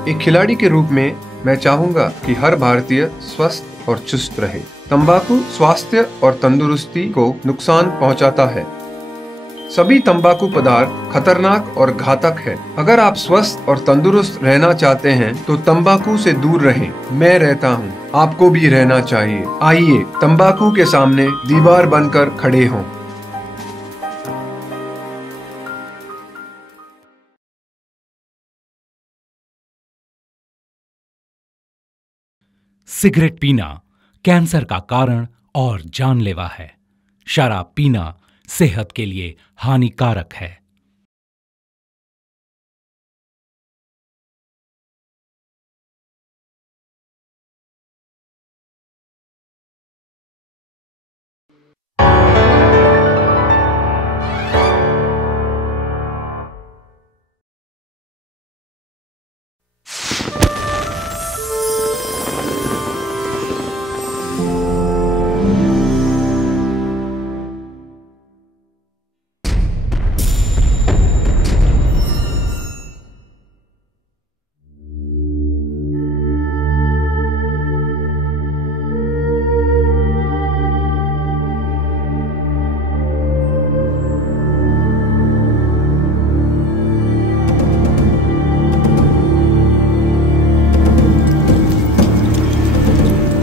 एक खिलाड़ी के रूप में मैं चाहूंगा कि हर भारतीय स्वस्थ और चुस्त रहे। तंबाकू स्वास्थ्य और तंदुरुस्ती को नुकसान पहुंचाता है। सभी तंबाकू पदार्थ खतरनाक और घातक है। अगर आप स्वस्थ और तंदुरुस्त रहना चाहते हैं तो तंबाकू से दूर रहें। मैं रहता हूं, आपको भी रहना चाहिए। आइए तंबाकू के सामने दीवार बनकर खड़े हों। सिगरेट पीना कैंसर का कारण और जानलेवा है। शराब पीना सेहत के लिए हानिकारक है।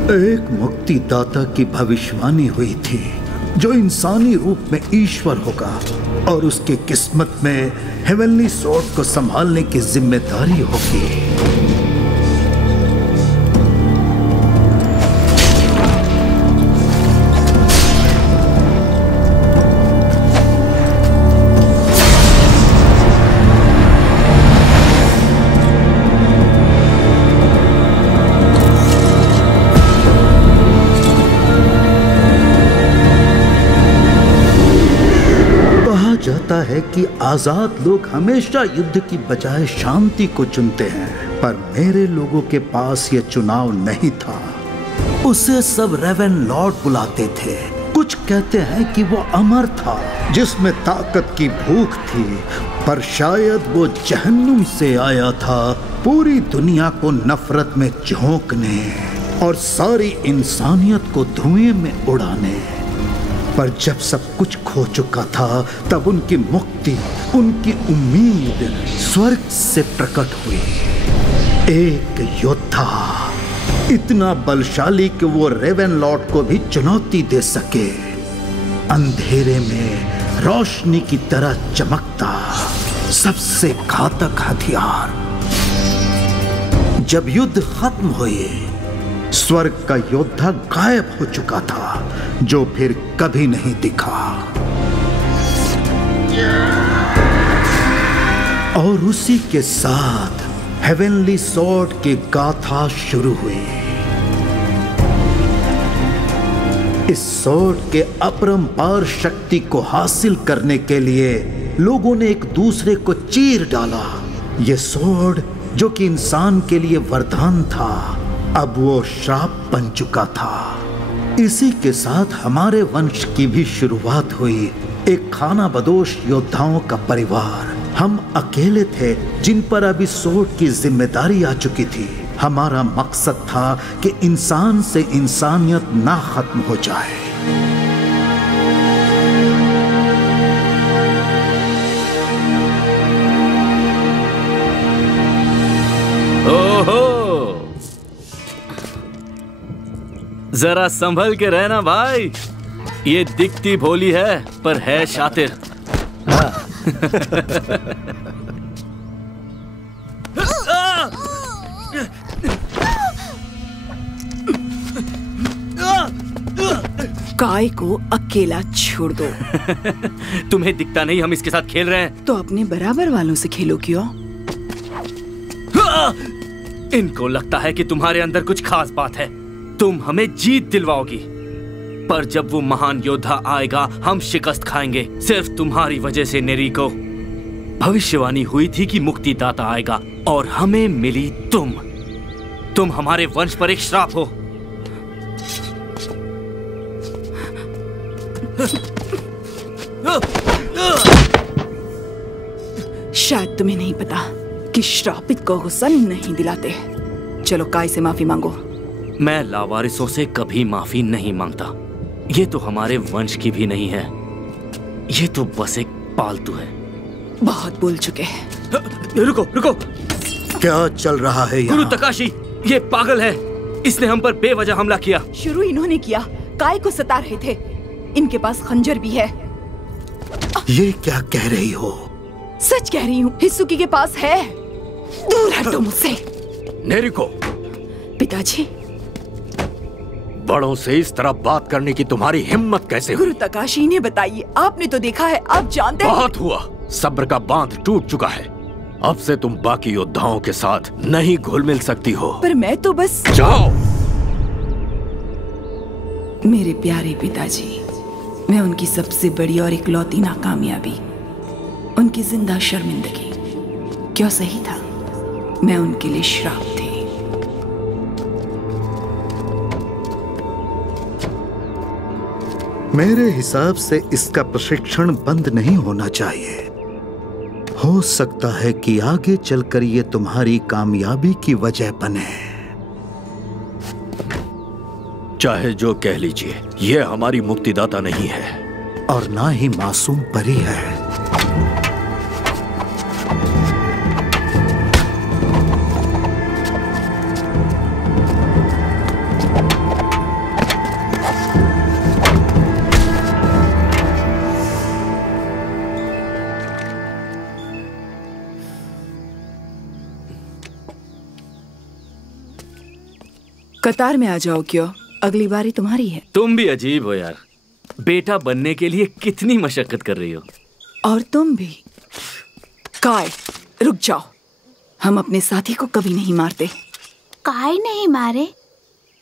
एक मुक्तिदाता की भविष्यवाणी हुई थी जो इंसानी रूप में ईश्वर होगा और उसकी किस्मत में हेवनली स्वॉर्ड को संभालने की जिम्मेदारी होगी। जाता है कि आजाद लोग हमेशा युद्ध की बजाय शांति को चुनते हैं, पर मेरे लोगों के पास यह चुनाव नहीं था। उसे सब रेवन लॉर्ड बुलाते थे। कुछ कहते हैं कि वो अमर था जिसमें ताकत की भूख थी, पर शायद वो जहन्नुम से आया था पूरी दुनिया को नफरत में झोंकने और सारी इंसानियत को धुएं में उड़ाने। पर जब सब कुछ खो चुका था तब उनकी मुक्ति, उनकी उम्मीद स्वर्ग से प्रकट हुई। एक योद्धा इतना बलशाली कि वो रेवन लॉर्ड को भी चुनौती दे सके, अंधेरे में रोशनी की तरह चमकता सबसे घातक हथियार। जब युद्ध खत्म हुए, स्वर्ग का योद्धा गायब हो चुका था जो फिर कभी नहीं दिखा। और उसी के साथ हेवनली स्वॉर्ड की गाथा शुरू हुई। इस स्वॉर्ड के अपरंपार शक्ति को हासिल करने के लिए लोगों ने एक दूसरे को चीर डाला। यह स्वॉर्ड जो कि इंसान के लिए वरदान था, अब वो श्राप बन चुका था। इसी के साथ हमारे वंश की भी शुरुआत हुई। एक खाना बदोश योद्धाओं का परिवार। हम अकेले थे जिन पर अभी स्वॉर्ड की जिम्मेदारी आ चुकी थी। हमारा मकसद था कि इंसान से इंसानियत ना खत्म हो जाए। ओहो, जरा संभल के रहना भाई। ये दिखती भोली है पर है शातिर। काय को अकेला छोड़ दो। तुम्हें दिखता नहीं हम इसके साथ खेल रहे हैं? तो अपने बराबर वालों से खेलो क्यों? इनको लगता है कि तुम्हारे अंदर कुछ खास बात है, तुम हमें जीत दिलवाओगी। पर जब वो महान योद्धा आएगा हम शिकस्त खाएंगे, सिर्फ तुम्हारी वजह से। नेरिको, भविष्यवाणी हुई थी कि मुक्तिदाता आएगा और हमें मिली तुम। तुम हमारे वंश पर एक श्राप हो। शायद तुम्हें नहीं पता कि श्रापित को गुस्सा नहीं दिलाते। चलो काय से माफी मांगो। मैं लावारिसों से कभी माफी नहीं मांगता। ये तो हमारे वंश की भी नहीं है, ये तो बस एक पालतू है। बहुत बोल चुके हैं। रुको रुको। क्या चल रहा है यहाँ? गुरु तकाशी, ये पागल है, इसने हम पर बेवजह हमला किया। शुरू इन्होंने किया, काय को सता रहे थे। इनके पास खंजर भी है। ये क्या कह रही हो? सच कह रही हूँ, हिसुकी के पास है। दूर हटो मुझसे। नेरिको, पिताजी। बड़ों से इस तरह बात करने की तुम्हारी हिम्मत कैसे हुई? गुरु तकाशी ने बताइए, आपने तो देखा है, आप जानते हैं। बहुत हुआ, सब्र का बांध टूट चुका है। अब से तुम बाकी योद्धाओं के साथ नहीं घुल मिल सकती हो। पर मैं तो बस। जाओ। मेरे प्यारे पिताजी, मैं उनकी सबसे बड़ी और इकलौती नाकामयाबी, उनकी जिंदा शर्मिंदगी, क्यों सही था, मैं उनके लिए श्राप थी। मेरे हिसाब से इसका प्रशिक्षण बंद नहीं होना चाहिए। हो सकता है कि आगे चलकर ये तुम्हारी कामयाबी की वजह बने। चाहे जो कह लीजिए, ये हमारी मुक्तिदाता नहीं है और ना ही मासूम परी है। कतार में आ जाओ, क्यों? अगली बारी तुम्हारी है। तुम भी अजीब हो यार, बेटा बनने के लिए कितनी मशक्कत कर रही हो। और तुम भी। काय, रुक जाओ। हम अपने साथी को कभी नहीं मारते। काय नहीं मारे,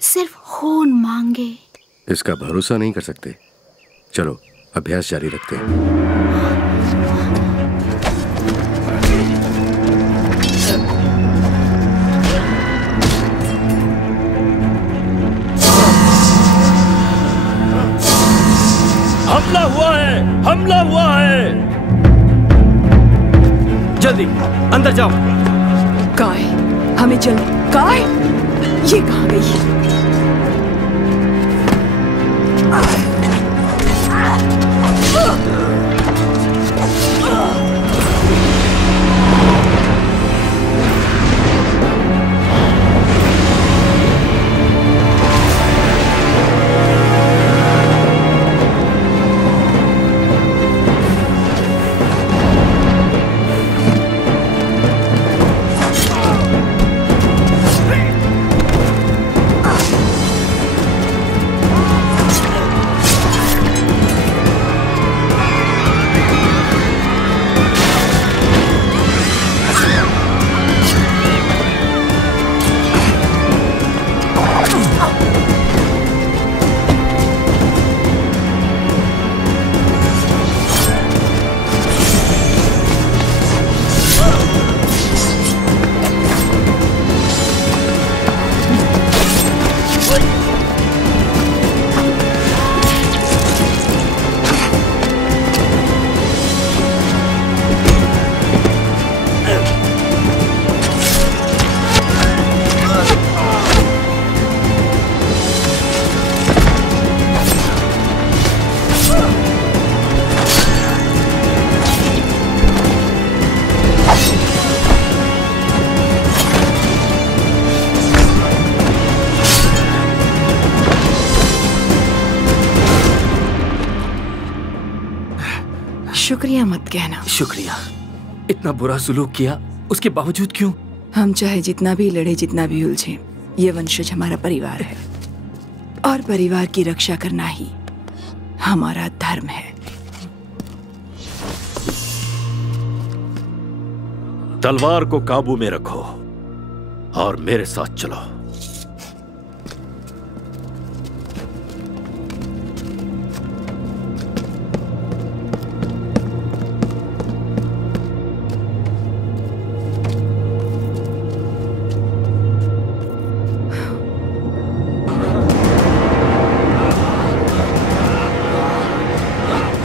सिर्फ खून मांगे। इसका भरोसा नहीं कर सकते। चलो अभ्यास जारी रखते हैं। हमला हुआ है, हमला हुआ है। जल्दी अंदर जाओ। काय, हमें जल्दी। काय, ये कहाँ गई? शुक्रिया मत कहना। शुक्रिया? इतना बुरा सुलूक किया, उसके बावजूद क्यों? हम चाहे जितना भी लड़े, जितना भी उलझे, ये वंशज हमारा परिवार है और परिवार की रक्षा करना ही हमारा धर्म है। तलवार को काबू में रखो और मेरे साथ चलो।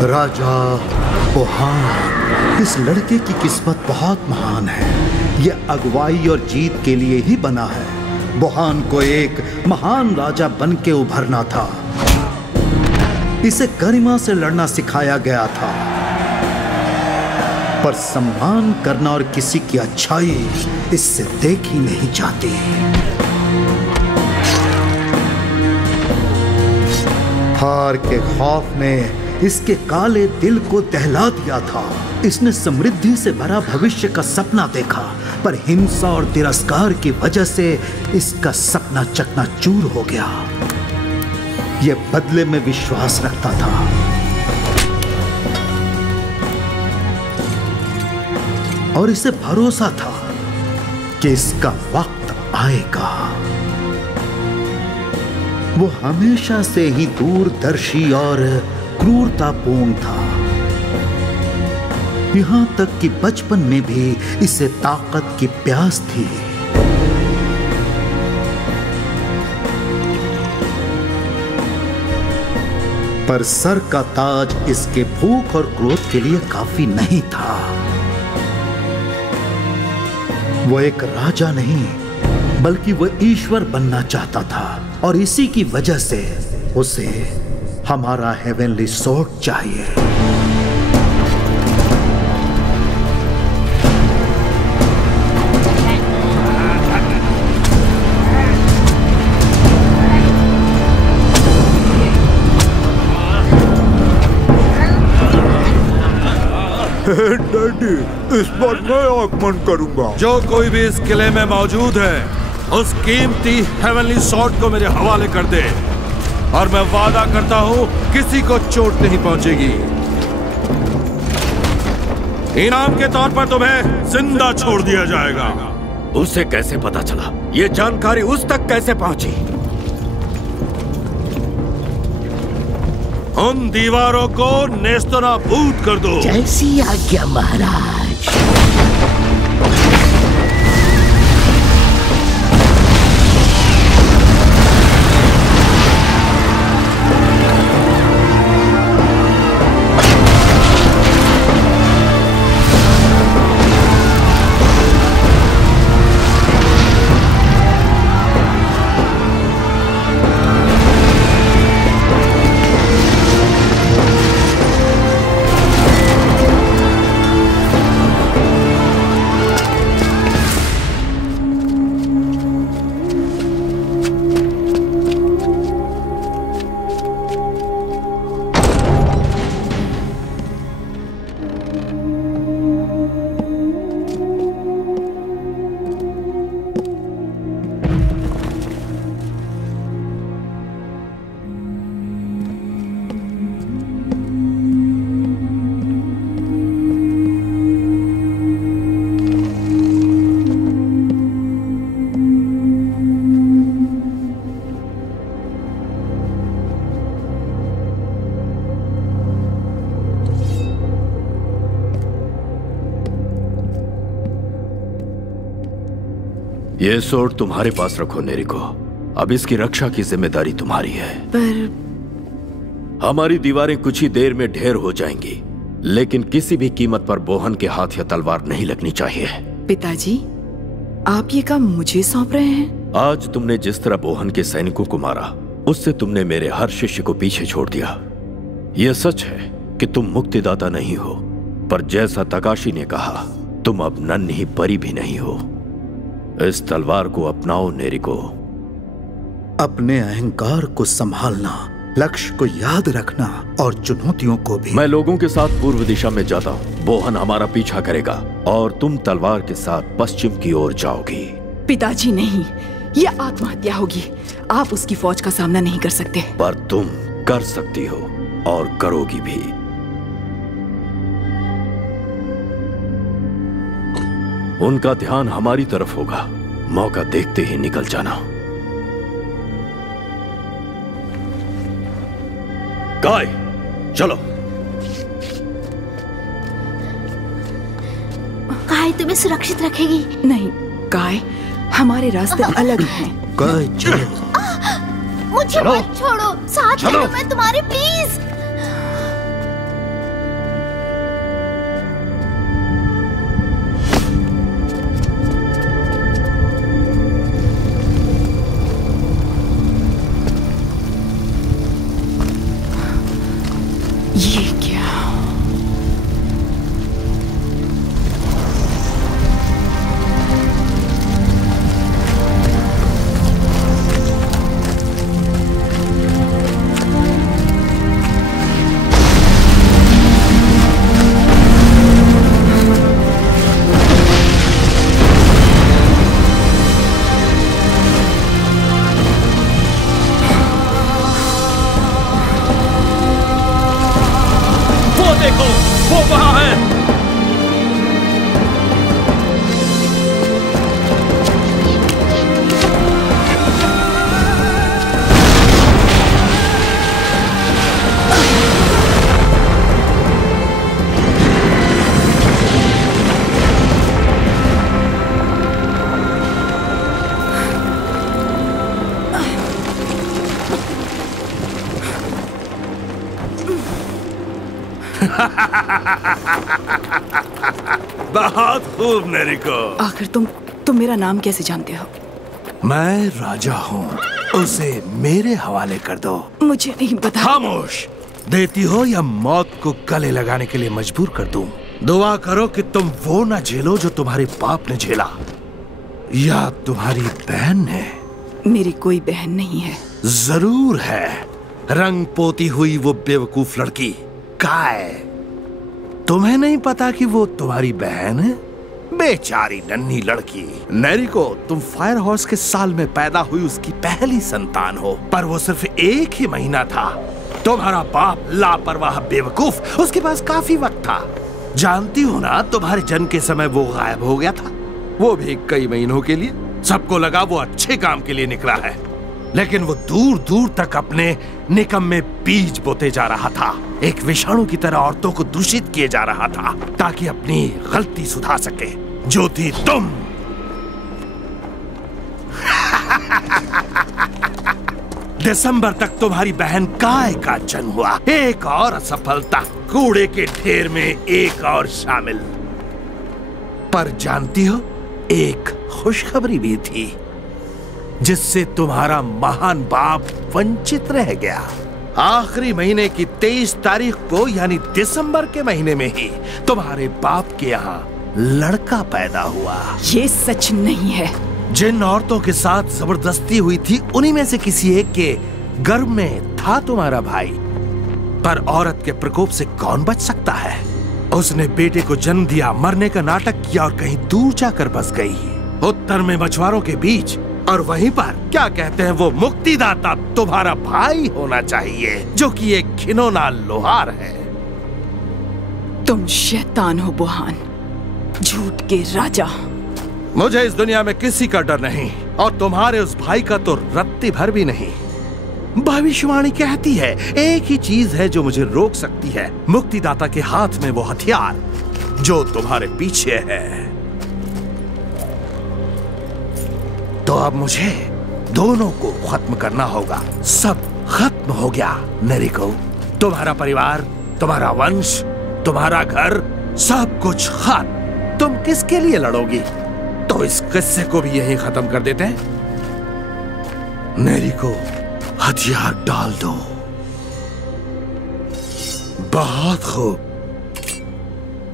राजा बोहान, इस लड़के की किस्मत बहुत महान है। यह अगुवाई और जीत के लिए ही बना है। बोहान को एक महान राजा बन के उभरना था। इसे गरिमा से लड़ना सिखाया गया था, पर सम्मान करना और किसी की अच्छाई इससे देखी नहीं जाती। हार के खौफ ने इसके काले दिल को दहला दिया था। इसने समृद्धि से भरा भविष्य का सपना देखा, पर हिंसा और तिरस्कार की वजह से इसका सपना चकनाचूर हो गया। यह बदले में विश्वास रखता था। और इसे भरोसा था कि इसका वक्त आएगा। वो हमेशा से ही दूरदर्शी और क्रूरतापूर्ण था। यहां तक कि बचपन में भी इसे ताकत की प्यास थी। पर सर का ताज इसके भूख और क्रोध के लिए काफी नहीं था। वो एक राजा नहीं, बल्कि वो ईश्वर बनना चाहता था, और इसी की वजह से उसे हमारा हेवनली स्वॉर्ड चाहिए। डैडी, इस बार मैं आगमन करूंगा। जो कोई भी इस किले में मौजूद है, उस कीमती हेवनली स्वॉर्ड को मेरे हवाले कर दे, और मैं वादा करता हूं किसी को चोट नहीं पहुंचेगी। इनाम के तौर पर तुम्हें जिंदा छोड़ दिया जाएगा। उसे कैसे पता चला? ये जानकारी उस तक कैसे पहुंची? उन दीवारों को नेस्तनाबूद कर दो। जैसी आज्ञा महाराज। ये सोर्ड तुम्हारे पास रखो नेरिको। अब इसकी रक्षा की जिम्मेदारी तुम्हारी है। पर हमारी दीवारें कुछ ही देर में ढेर हो जाएंगी, लेकिन किसी भी कीमत पर बोहन के हाथ या तलवार नहीं लगनी चाहिए। पिताजी, आप ये काम मुझे सौंप रहे हैं? आज तुमने जिस तरह बोहन के सैनिकों को मारा, उससे तुमने मेरे हर शिष्य को पीछे छोड़ दिया। यह सच है कि तुम मुक्तिदाता नहीं हो, पर जैसा तकाशी ने कहा, तुम अब नन्ही परी भी नहीं हो। इस तलवार को अपनाओ नेरिको। अपने अहंकार को संभालना, लक्ष्य को याद रखना और चुनौतियों को भी। मैं लोगों के साथ पूर्व दिशा में जाता हूँ। बोहन हमारा पीछा करेगा और तुम तलवार के साथ पश्चिम की ओर जाओगी। पिताजी नहीं, यह आत्महत्या होगी। आप उसकी फौज का सामना नहीं कर सकते। पर तुम कर सकती हो और करोगी भी। उनका ध्यान हमारी तरफ होगा। मौका देखते ही निकल जाना। गाय, चलो। गाय तुम्हें सुरक्षित रखेगी। नहीं गाय, हमारे रास्ते अलग हैं। गाय चलो। मुझे मत छोड़ो, साथ चलो मैं तुम्हारे, प्लीज। ये क्या? बहुत खूब नेरिको। आखिर तुम मेरा नाम कैसे जानते हो? मैं राजा हूँ, उसे मेरे हवाले कर दो। मुझे नहीं पता। खामोश। देती हो या मौत को गले लगाने के लिए मजबूर कर दूं? दुआ करो कि तुम वो ना झेलो जो तुम्हारे बाप ने झेला, या तुम्हारी बहन ने। मेरी कोई बहन नहीं है। जरूर है। रंग पोती हुई वो बेवकूफ लड़की काय। तुम्हें नहीं पता कि वो तुम्हारी बहन है? बेचारी नन्ही लड़की। नेरिको, तुम फायर हॉर्स के साल में पैदा हुई उसकी पहली संतान हो, पर वो सिर्फ 1 ही महीना था। तुम्हारा बाप लापरवाह बेवकूफ, उसके पास काफी वक्त था। जानती हो ना, तुम्हारे जन्म के समय वो गायब हो गया था, वो भी कई महीनों के लिए। सबको लगा वो अच्छे काम के लिए निकला है, लेकिन वो दूर दूर तक अपने निकम्मे बीज बोते जा रहा था। एक विषाणु की तरह औरतों को दूषित किए जा रहा था ताकि अपनी गलती सुधार सके, जो थी तुम। दिसंबर तक तुम्हारी बहन काय का जन्म हुआ। एक और असफलता, कूड़े के ढेर में एक और शामिल। पर जानती हो, एक खुशखबरी भी थी जिससे तुम्हारा महान बाप वंचित रह गया। आखिरी महीने की 23 तारीख को, यानी दिसंबर के महीने में ही तुम्हारे बाप के यहाँ लड़का पैदा हुआ। ये सच नहीं है। जिन औरतों के साथ जबरदस्ती हुई थी, उन्हीं में से किसी एक के गर्भ में था तुम्हारा भाई। पर औरत के प्रकोप से कौन बच सकता है? उसने बेटे को जन्म दिया, मरने का नाटक किया और कहीं दूर जाकर बस गई, उत्तर में मछुआरों के बीच। और वहीं पर क्या कहते हैं वो मुक्तिदाता तुम्हारा भाई होना चाहिए, जो कि एक घिनौना लोहार है। तुम शैतान हो बुहान, झूठ के राजा। मुझे इस दुनिया में किसी का डर नहीं, और तुम्हारे उस भाई का तो रत्ती भर भी नहीं। भविष्यवाणी कहती है, एक ही चीज है जो मुझे रोक सकती है, मुक्तिदाता के हाथ में वो हथियार जो तुम्हारे पीछे है। तो अब मुझे दोनों को खत्म करना होगा। सब खत्म हो गया नेरिको। तुम्हारा परिवार, तुम्हारा वंश, तुम्हारा घर, सब कुछ खत्म। तुम किसके लिए लड़ोगी? तो इस किस्से को भी यहीं खत्म कर देते हैं। नेरिको, हथियार डाल दो। बहुत खूब।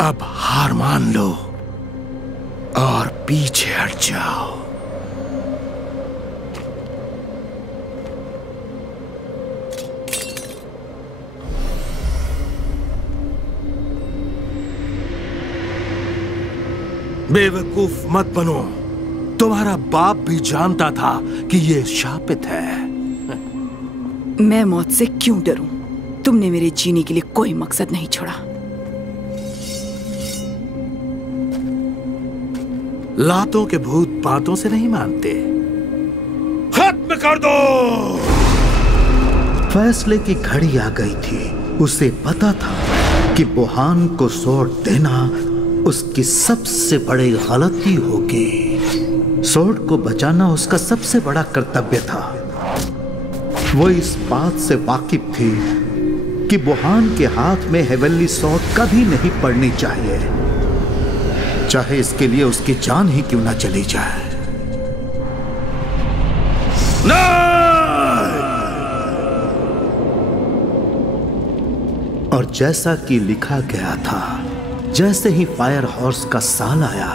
अब हार मान लो और पीछे हट जाओ। बेवकूफ मत बनो। तुम्हारा बाप भी जानता था कि ये शापित है। मैं मौत से क्यों डरूं? तुमने मेरे जीने के लिए कोई मकसद नहीं छोड़ा। लातों के भूत बातों से नहीं मानते। खत्म कर दो। फैसले की घड़ी आ गई थी। उसे पता था कि बुहान को सोर्ड देना उसकी सबसे बड़ी गलती होगी। सोर्ड को बचाना उसका सबसे बड़ा कर्तव्य था। वो इस बात से वाकिफ थी कि बुहान के हाथ में हेवनली सॉर्ड कभी नहीं पड़नी चाहिए, चाहे इसके लिए उसकी जान ही क्यों ना चली जाए। और जैसा कि लिखा गया था, जैसे ही फायर हॉर्स का साल आया,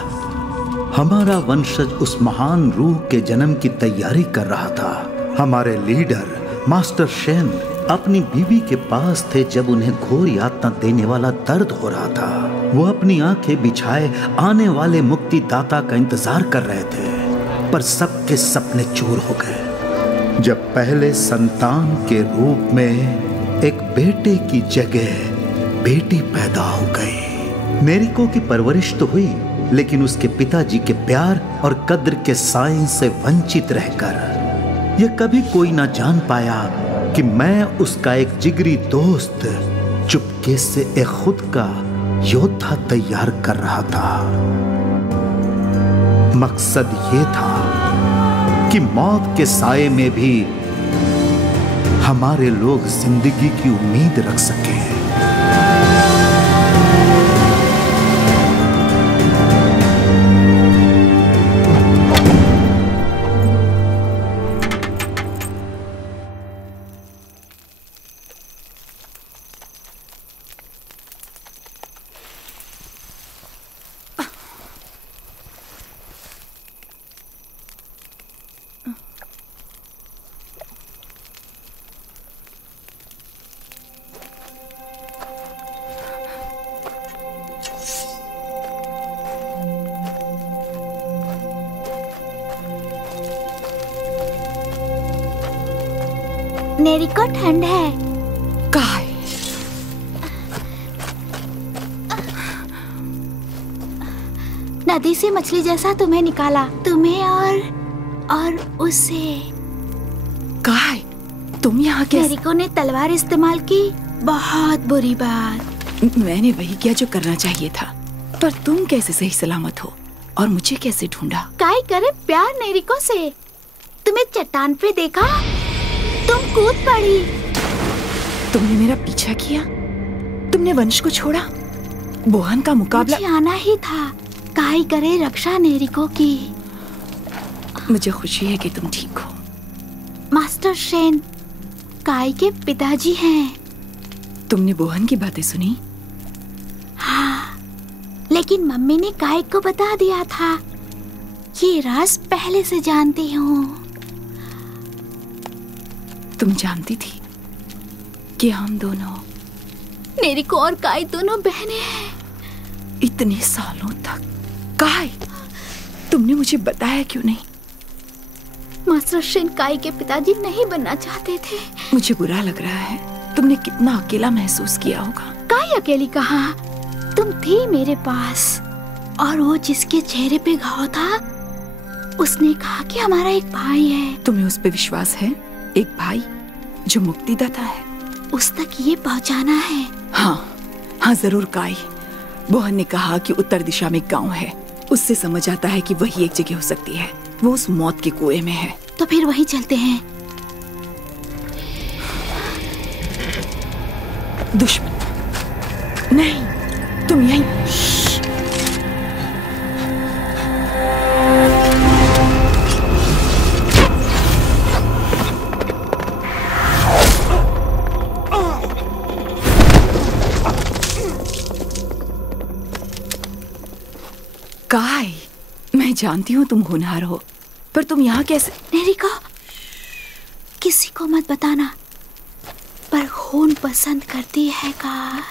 हमारा वंशज उस महान रूह के जन्म की तैयारी कर रहा था। हमारे लीडर मास्टर शेन अपनी बीवी के पास थे जब उन्हें घोर यातना देने वाला दर्द हो रहा था। वो अपनी आंखें बिछाए आने वाले मुक्तिदाता का इंतजार कर रहे थे, पर सबके सपने चूर हो गए जब पहले संतान के रूप में एक बेटे की जगह बेटी पैदा हो गई। नेरिको की परवरिश तो हुई, लेकिन उसके पिताजी के प्यार और कद्र के साइन से वंचित रहकर यह कभी कोई ना जान पाया कि मैं उसका एक जिगरी दोस्त चुपके से एक खुद का योद्धा तैयार कर रहा था। मकसद ये था कि मौत के साए में भी हमारे लोग जिंदगी की उम्मीद रख सकें। नेरिको ठंड है। काय नदी से मछली जैसा तुम्हें निकाला, तुम्हें और उसे। काय तुम यहाँ कैसे? नेरिको ने तलवार इस्तेमाल की, बहुत बुरी बात। मैंने वही किया जो करना चाहिए था, पर तुम कैसे सही सलामत हो और मुझे कैसे ढूंढा? काय करे प्यार नेरिको से। तुम्हें चट्टान पे देखा, तुम कूद पड़ी। तुमने मेरा पीछा किया, तुमने वंश को छोड़ा, बोहन का मुकाबला। मुझे आना ही था। काय करे रक्षा नेरिको की। मुझे खुशी है कि तुम ठीक हो। मास्टर शेन काय के पिताजी हैं। तुमने बोहन की बातें सुनी? हाँ, लेकिन मम्मी ने काय को बता दिया था। ये राज पहले से जानती हूँ। तुम जानती थी कि हम दोनों, नेरिको और काय दोनों बहनें हैं। इतने सालों तक। काय, तुमने मुझे बताया क्यों नहीं? मास्टर शेन काय के पिताजी नहीं बनना चाहते थे। मुझे बुरा लग रहा है। तुमने कितना अकेला महसूस किया होगा। काय अकेली कहाँ? तुम थी मेरे पास, और वो जिसके चेहरे पे घाव था, उसने कहा कि हमारा एक भाई है। तुम्हें उस पे विश्वास है? एक भाई जो मुक्तिदाता है। उस तक ये पहुंचाना है। हाँ जरूर काय। बोहन ने कहा कि उत्तर दिशा में गांव है, उससे समझ आता है कि वही एक जगह हो सकती है। वो उस मौत के कुएं में है। तो फिर वहीं चलते हैं। दुश्मन नहीं, तुम यहीं। काय, मैं जानती हूँ तुम होनहार हो, पर तुम यहाँ कैसे? नेरिको, किसी को मत बताना, पर खून पसंद करती है काय।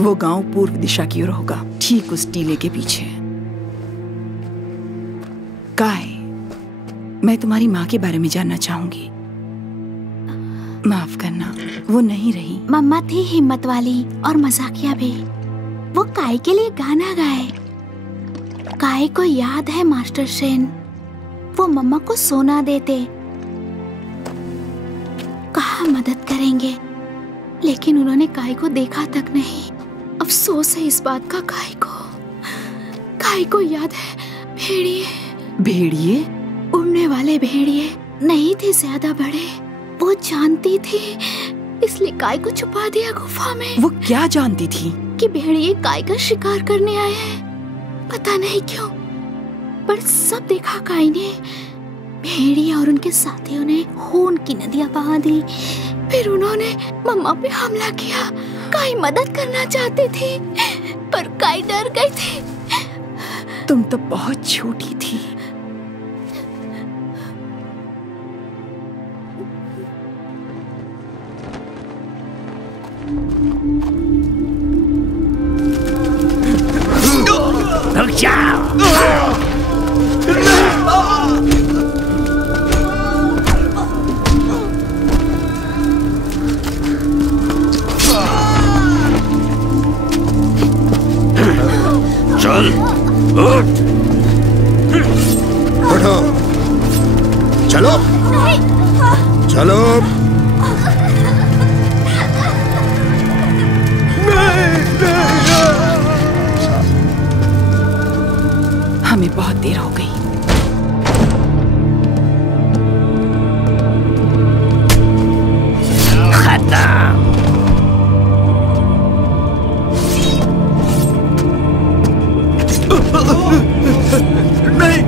वो गांव पूर्व दिशा की ओर होगा, ठीक उस टीले के पीछे। काय, मैं तुम्हारी माँ के बारे में जानना चाहूंगी। माफ करना, वो नहीं रही। मम्मा थी हिम्मत वाली और मजाकिया भी। वो काय के लिए गाना गाए। काय को याद है मास्टर शेन, वो मम्मा को सोना देते, कहा मदद करेंगे, लेकिन उन्होंने काय को देखा तक नहीं। अफसोस है इस बात का काय को। काई को याद है, भेड़िए। भेड़िए? उड़ने वाले भेड़िए नहीं थे ज्यादा बड़े। वो जानती थी, इसलिए काई को छुपा दिया गुफा में। वो क्या जानती थी? कि भेड़िए काई का शिकार करने आए हैं। पता नहीं क्यों, पर सब देखा काई ने। भेड़िए और उनके साथियों ने खून की नदियां बहा दी। फिर उन्होंने मम्मा पे हमला किया। काई मदद करना चाहती थी, पर काई डर गई थी। तुम तो बहुत छोटी थी। रुक जाओ। चल उठ। उठो, चलो चलो। हमें बहुत देर हो गई। खत्म। नहीं,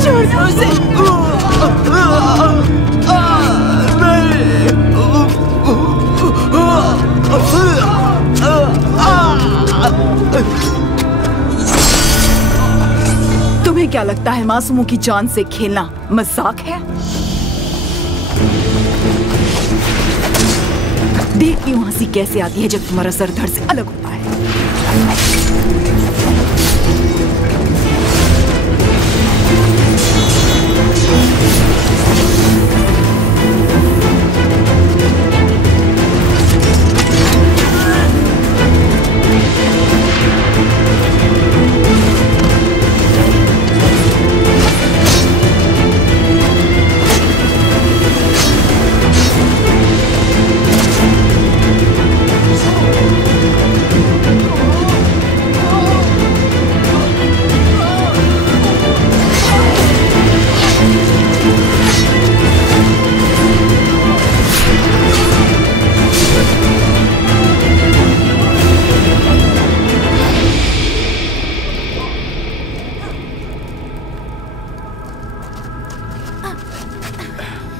छोड़ दो उसे। तुम्हें क्या लगता है मासूमों की जान से खेलना मजाक है? देख क्यों हंसी कैसे आती है जब तुम्हारा सर धड़ से अलग होता है।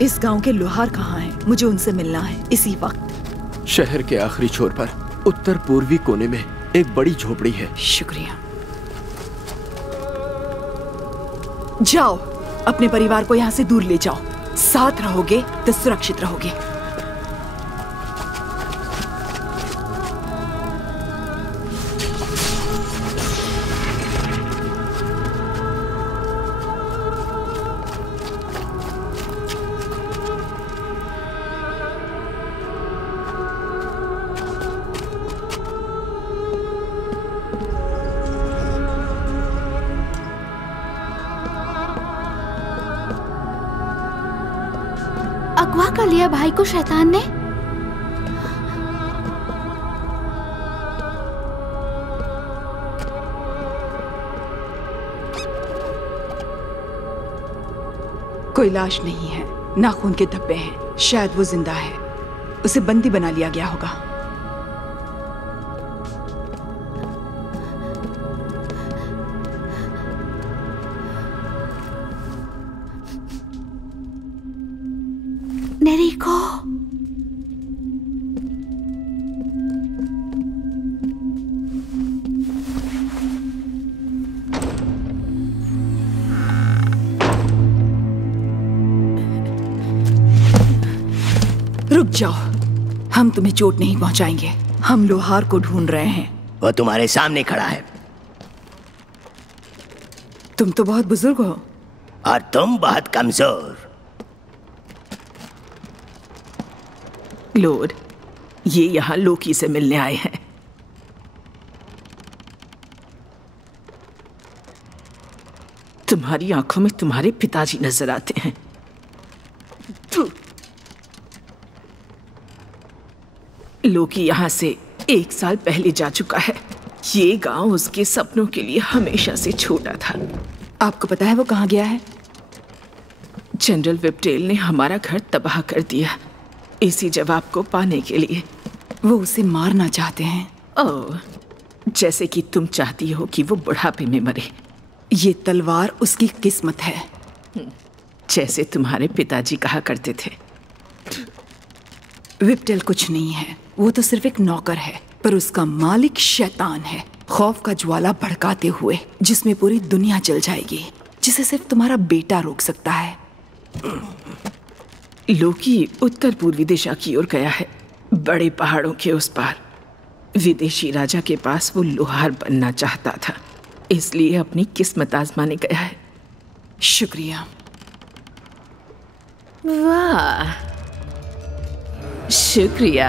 इस गांव के लोहार कहाँ हैं? मुझे उनसे मिलना है इसी वक्त। शहर के आखिरी छोर पर उत्तर पूर्वी कोने में एक बड़ी झोपड़ी है। शुक्रिया। जाओ, अपने परिवार को यहाँ से दूर ले जाओ। साथ रहोगे तो सुरक्षित रहोगे। अगवा कर लिया भाई को शैतान ने। कोई लाश नहीं है, नाखून के धब्बे हैं। शायद वो जिंदा है, उसे बंदी बना लिया गया होगा। नेरिको, रुक जाओ, हम तुम्हें चोट नहीं पहुंचाएंगे। हम लोहार को ढूंढ रहे हैं। वो तुम्हारे सामने खड़ा है। तुम तो बहुत बुजुर्ग हो और तुम बहुत कमजोर। लॉर्ड, ये यहाँ लोकी से मिलने आए हैं। तुम्हारी आंखों में तुम्हारे पिताजी नजर आते हैं। लोकी यहाँ से 1 साल पहले जा चुका है। ये गांव उसके सपनों के लिए हमेशा से छोटा था। आपको पता है वो कहाँ गया है? जनरल विप्टेल ने हमारा घर तबाह कर दिया। इसी जवाब को पाने के लिए वो उसे मारना चाहते हैं। ओह, जैसे कि तुम चाहती हो कि वो बुढ़ापे में मरे। ये तलवार उसकी किस्मत है, जैसे तुम्हारे पिताजी कहा करते थे। विप्टेल कुछ नहीं है, वो तो सिर्फ एक नौकर है, पर उसका मालिक शैतान है, खौफ का ज्वाला भड़काते हुए, जिसमें पूरी दुनिया जल जाएगी, जिसे सिर्फ तुम्हारा बेटा रोक सकता है। लोकी उत्तर पूर्वी दिशा की ओर गया है, बड़े पहाड़ों के उस पार। विदेशी राजा के पास वो लोहार बनना चाहता था, इसलिए अपनी किस्मत आजमाने गया है। शुक्रिया। वाह, शुक्रिया।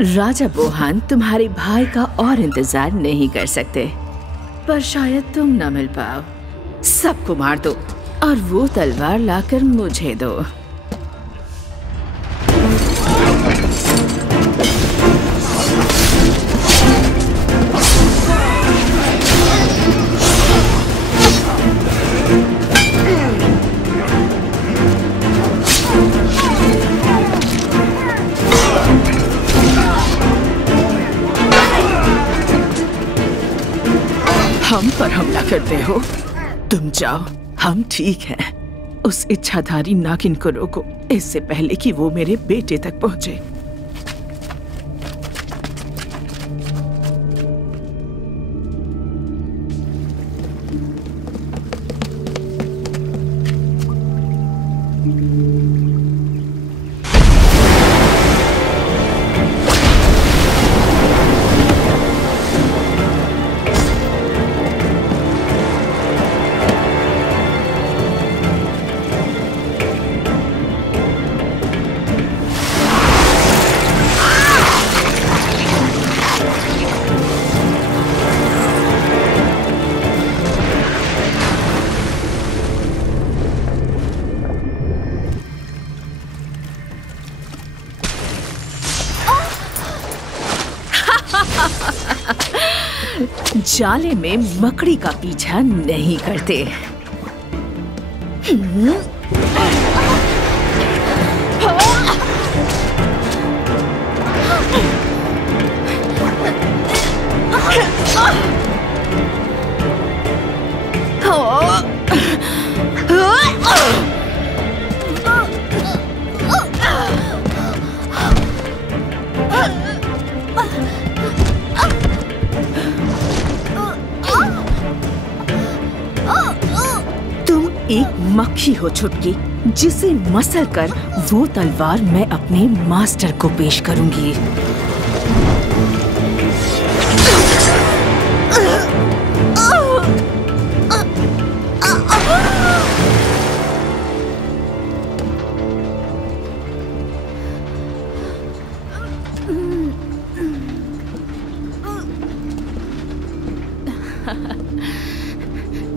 राजा बोहान तुम्हारे भाई का और इंतजार नहीं कर सकते, पर शायद तुम न मिल पाओ। सबको मार दो और वो तलवार लाकर मुझे दो। हम पर हमला करते हो? तुम जाओ, हम ठीक हैं। उस इच्छाधारी नागिन को रोको, इससे पहले कि वो मेरे बेटे तक पहुंचे। जाले में मकड़ी का पीछा नहीं करते। एक मक्खी हो छुटकी, जिसे मसल कर वो तलवार मैं अपने मास्टर को पेश करूंगी।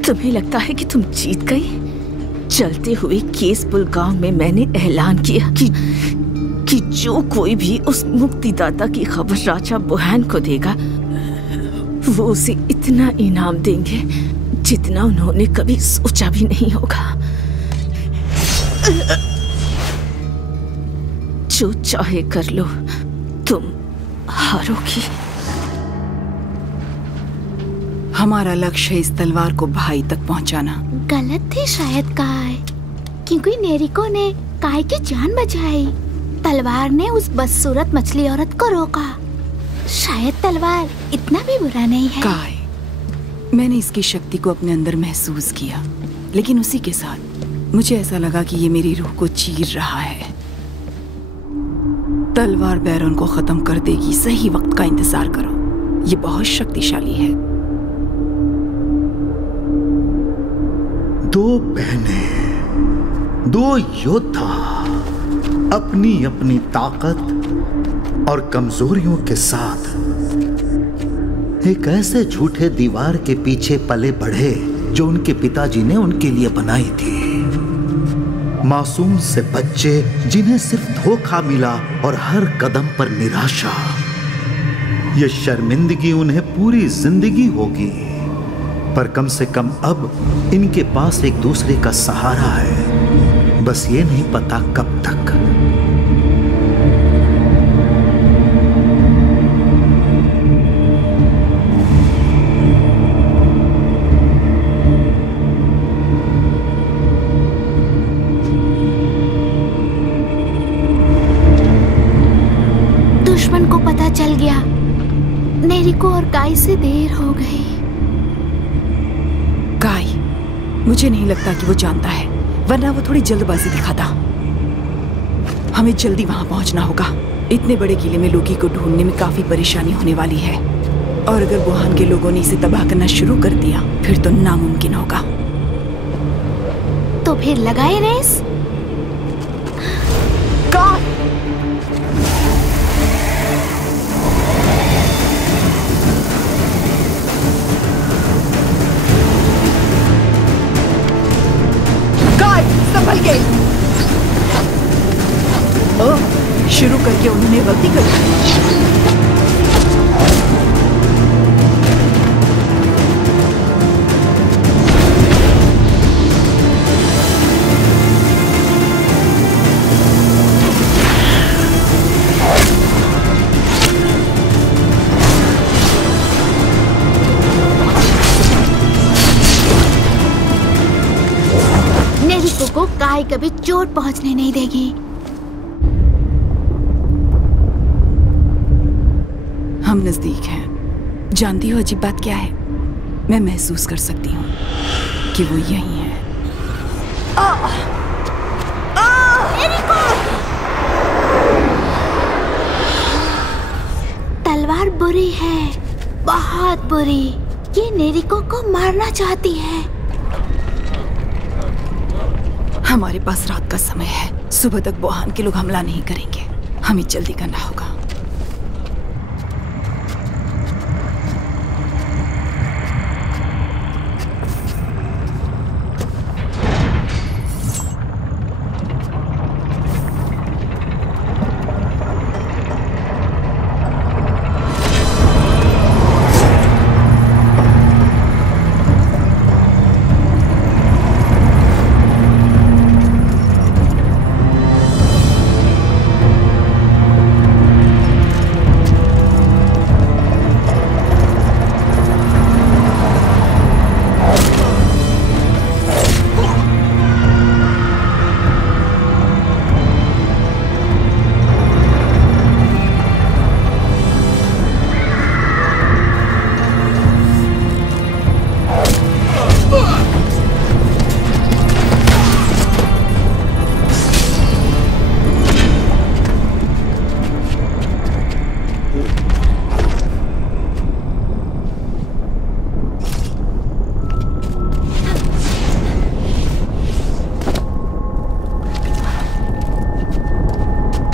तुम्हें लगता है कि तुम जीत गई? चलते हुए केसपुल गांव में मैंने ऐलान किया कि जो कोई भी उस मुक्तिदाता की खबर राजा बोहान को देगा, वो उसे इतना इनाम देंगे जितना उन्होंने कभी सोचा भी नहीं होगा। जो चाहे कर लो, तुम हारोगी। हमारा लक्ष्य है इस तलवार को भाई तक पहुंचाना। गलत थी शायद काय, क्योंकि नेरिको ने काय की जान बचाई। तलवार ने उस बदसूरत मछली औरत को रोका। शायद तलवार इतना भी बुरा नहीं है। काय, मैंने इसकी शक्ति को अपने अंदर महसूस किया, लेकिन उसी के साथ मुझे ऐसा लगा कि ये मेरी रूह को चीर रहा है। तलवार बैरन को खत्म कर देगी। सही वक्त का इंतजार करो, ये बहुत शक्तिशाली है। दो बहनें, दो योद्धा अपनी अपनी ताकत और कमजोरियों के साथ एक ऐसे झूठे दीवार के पीछे पले बढ़े जो उनके पिताजी ने उनके लिए बनाई थी। मासूम से बच्चे जिन्हें सिर्फ धोखा मिला और हर कदम पर निराशा। ये शर्मिंदगी उन्हें पूरी जिंदगी होगी, पर कम से कम अब इनके पास एक दूसरे का सहारा है। बस ये नहीं पता कब तक। दुश्मन को पता चल गया, नेरिको और काई से देर हो गई। काई, मुझे नहीं लगता कि वो जानता है, वरना वो थोड़ी जल्दबाजी दिखाता। हमें जल्दी वहां पहुंचना होगा। इतने बड़े किले में लोकी को ढूंढने में काफी परेशानी होने वाली है, और अगर वुहान के लोगों ने इसे तबाह करना शुरू कर दिया फिर तो नामुमकिन होगा। तो फिर लगाए रेस। संभल गए। शुरू करके उन्होंने गलती कर दी। नेरिको को काई कभी चोट पहुंचने नहीं देगी। हम नजदीक हैं। जानती हो अजीब बात क्या है? मैं महसूस कर सकती हूँ कि वो यहीं है। नेरिको! तलवार बुरी है, बहुत बुरी। ये नेरिको को मारना चाहती है। हमारे पास रात का समय है। सुबह तक वुहान के लोग हमला नहीं करेंगे। हमें जल्दी करना होगा।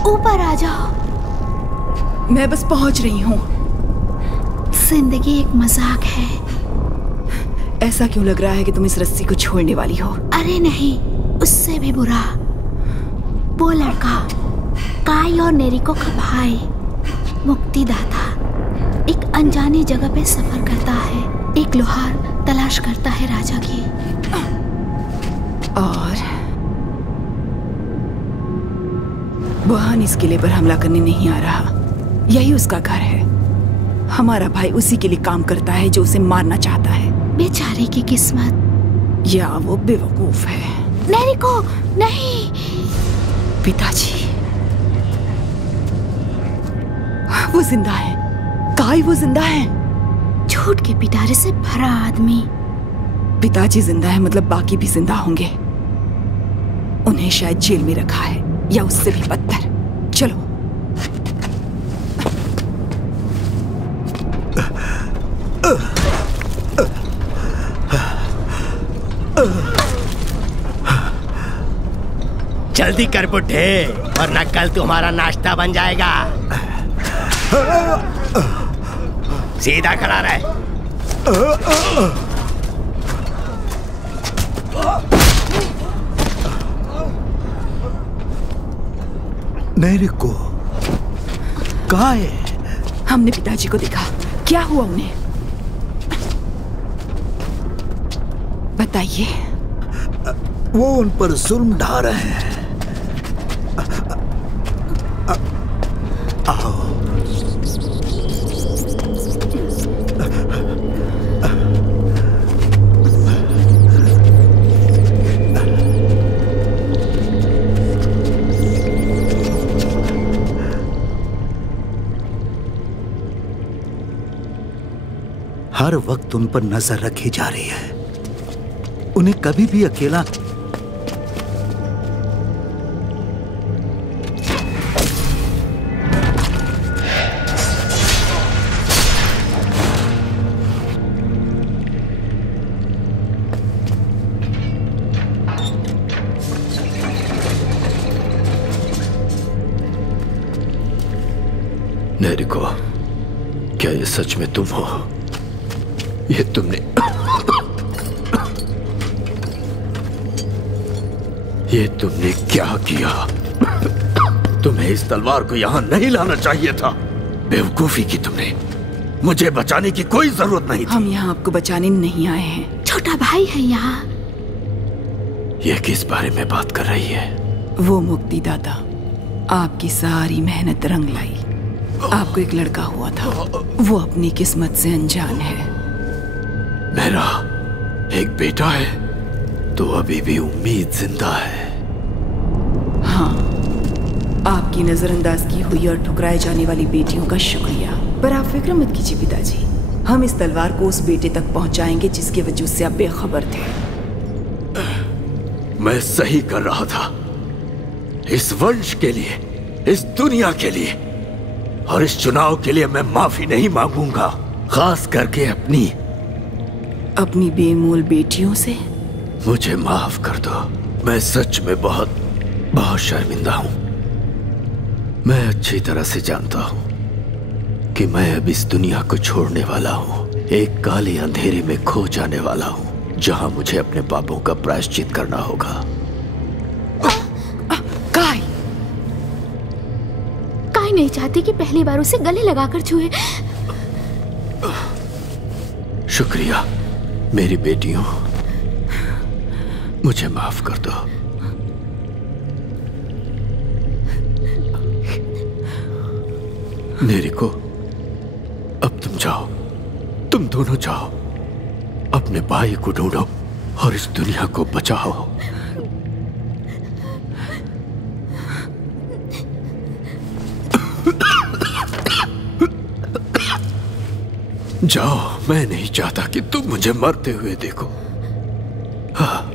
ऊपर आ जाओ। मैं बस पहुंच रही हूँ। जिंदगी एक मजाक है। ऐसा क्यों लग रहा है कि तुम इस रस्सी को छोड़ने वाली हो? अरे नहीं, उससे भी बुरा। वो लड़का काई और नेरिको का भाई मुक्तिदाता एक अनजानी जगह पे सफर करता है। एक लोहार तलाश करता है राजा की। और वुहान इस किले पर हमला करने नहीं आ रहा। यही उसका घर है। हमारा भाई उसी के लिए काम करता है जो उसे मारना चाहता है। बेचारे की किस्मत। या वो बेवकूफ है। नेरिको, नहीं। पिताजी, वो जिंदा है। काई, वो जिंदा है। झूठ के पिटारे से भरा आदमी। पिताजी जिंदा है मतलब बाकी भी जिंदा होंगे। उन्हें शायद जेल में रखा है या उससे भी बदतर। चलो। जल्दी कर बुड्ढे, वरना कल तुम्हारा नाश्ता बन जाएगा। सीधा खड़ा रहे। नेरिको कहाँ है? हमने पिताजी को देखा। क्या हुआ उन्हें? बताइए। वो उन पर जुल्म ढा रहे हैं। आओ। हर वक्त उन पर नजर रखी जा रही है। उन्हें कभी भी अकेला नेरिको, क्या ये सच में तुम हो? ये तुमने क्या किया? तुम्हें इस तलवार को यहां नहीं लाना चाहिए था। बेवकूफी की तुमने। मुझे बचाने की कोई जरूरत नहीं थी। हम यहाँ आपको बचाने नहीं आए हैं। छोटा भाई है यहाँ। ये किस बारे में बात कर रही है? वो मुक्तिदाता आपकी सारी मेहनत रंग लाई। आपको एक लड़का हुआ था, वो अपनी किस्मत से अनजान है। मेरा एक बेटा है, तो अभी भी उम्मीद जिंदा है। हाँ, आपकी नजरअंदाज की हुई और ठुकराए जाने वाली बेटियों का शुक्रिया। पर आप फिक्र मत कीजिए पिताजी, हम इस तलवार को उस बेटे तक पहुंचाएंगे जिसके वजूद से आप बेखबर थे। मैं सही कर रहा था, इस वंश के लिए, इस दुनिया के लिए, और इस चुनाव के लिए मैं माफी नहीं मांगूंगा, खास करके अपनी बेमोल बेटियों से। मुझे माफ कर दो। मैं सच में बहुत शर्मिंदा हूं। मैं अच्छी तरह से जानता हूं कि मैं अब इस दुनिया को छोड़ने वाला हूं, एक काले अंधेरे में खो जाने वाला हूं, जहां मुझे अपने पापों का प्रायश्चित करना होगा। काई नहीं चाहती कि पहली बार उसे गले लगाकर छुए। शुक्रिया मेरी बेटियों, मुझे माफ कर दो। नेरिको, अब तुम जाओ, तुम दोनों जाओ, अपने भाई को ढूंढो और इस दुनिया को बचाओ। जाओ, मैं नहीं चाहता कि तुम मुझे मरते हुए देखो। हाँ।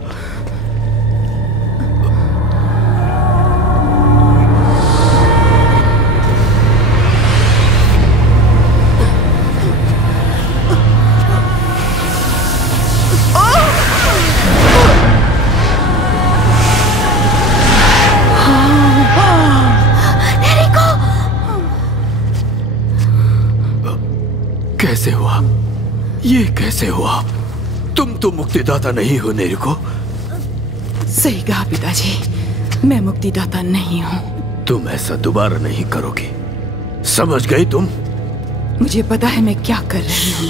कैसे हुआ? ये कैसे हुआ? तुम तो मुक्तिदाता नहीं हो नेरिको। सही कहा पिताजी, मैं मुक्तिदाता नहीं हूँ। तुम ऐसा दोबारा नहीं करोगी, समझ गई तुम? मुझे पता है मैं क्या कर रही हूँ।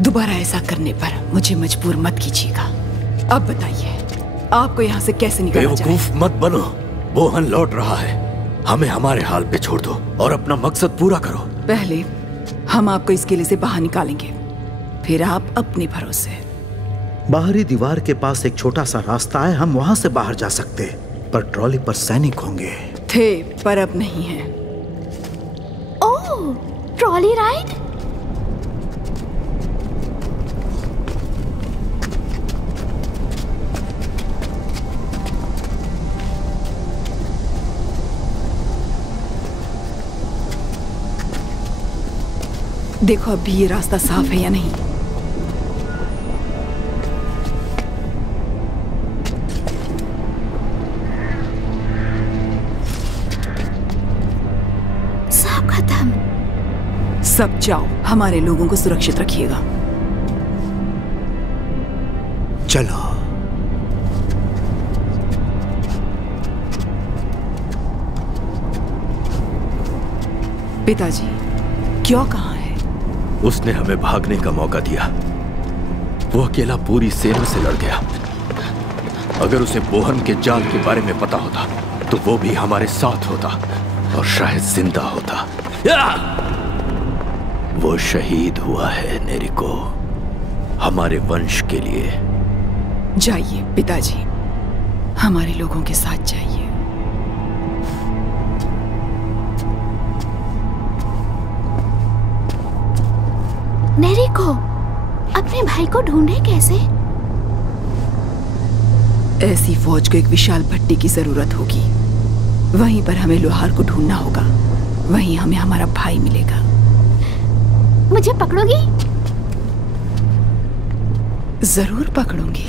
दोबारा ऐसा करने पर मुझे मजबूर मत कीजिएगा। अब बताइए, आपको यहाँ से कैसे निकाला जाए? बेवकूफ मत बनो, बोहन लौट रहा है। हमें हमारे हाल पे छोड़ दो और अपना मकसद पूरा करो। पहले हम आपको इस किले से बाहर निकालेंगे, फिर आप अपने भरोसे। बाहरी दीवार के पास एक छोटा सा रास्ता है, हम वहां से बाहर जा सकते, पर ट्रॉली पर सैनिक होंगे। थे, पर अब नहीं है। ओह, ट्रॉली राइड? देखो अभी ये रास्ता साफ है या नहीं। सब खत्म। सब जाओ, हमारे लोगों को सुरक्षित रखिएगा। चलो। पिताजी, क्यों कहाँ है? उसने हमें भागने का मौका दिया। वो अकेला पूरी सेना से लड़ गया। अगर उसे बोहन के जाल के बारे में पता होता तो वो भी हमारे साथ होता और शायद जिंदा होता। वो शहीद हुआ है नेरिको, हमारे वंश के लिए। जाइए पिताजी, हमारे लोगों के साथ जाइए। नेरिको, अपने भाई को ढूंढे कैसे? ऐसी फौज को एक विशाल भट्टी की जरूरत होगी। वहीं पर हमें लोहार को ढूंढना होगा। वहीं हमें हमारा भाई मिलेगा। मुझे पकड़ोगी? जरूर पकड़ूंगी।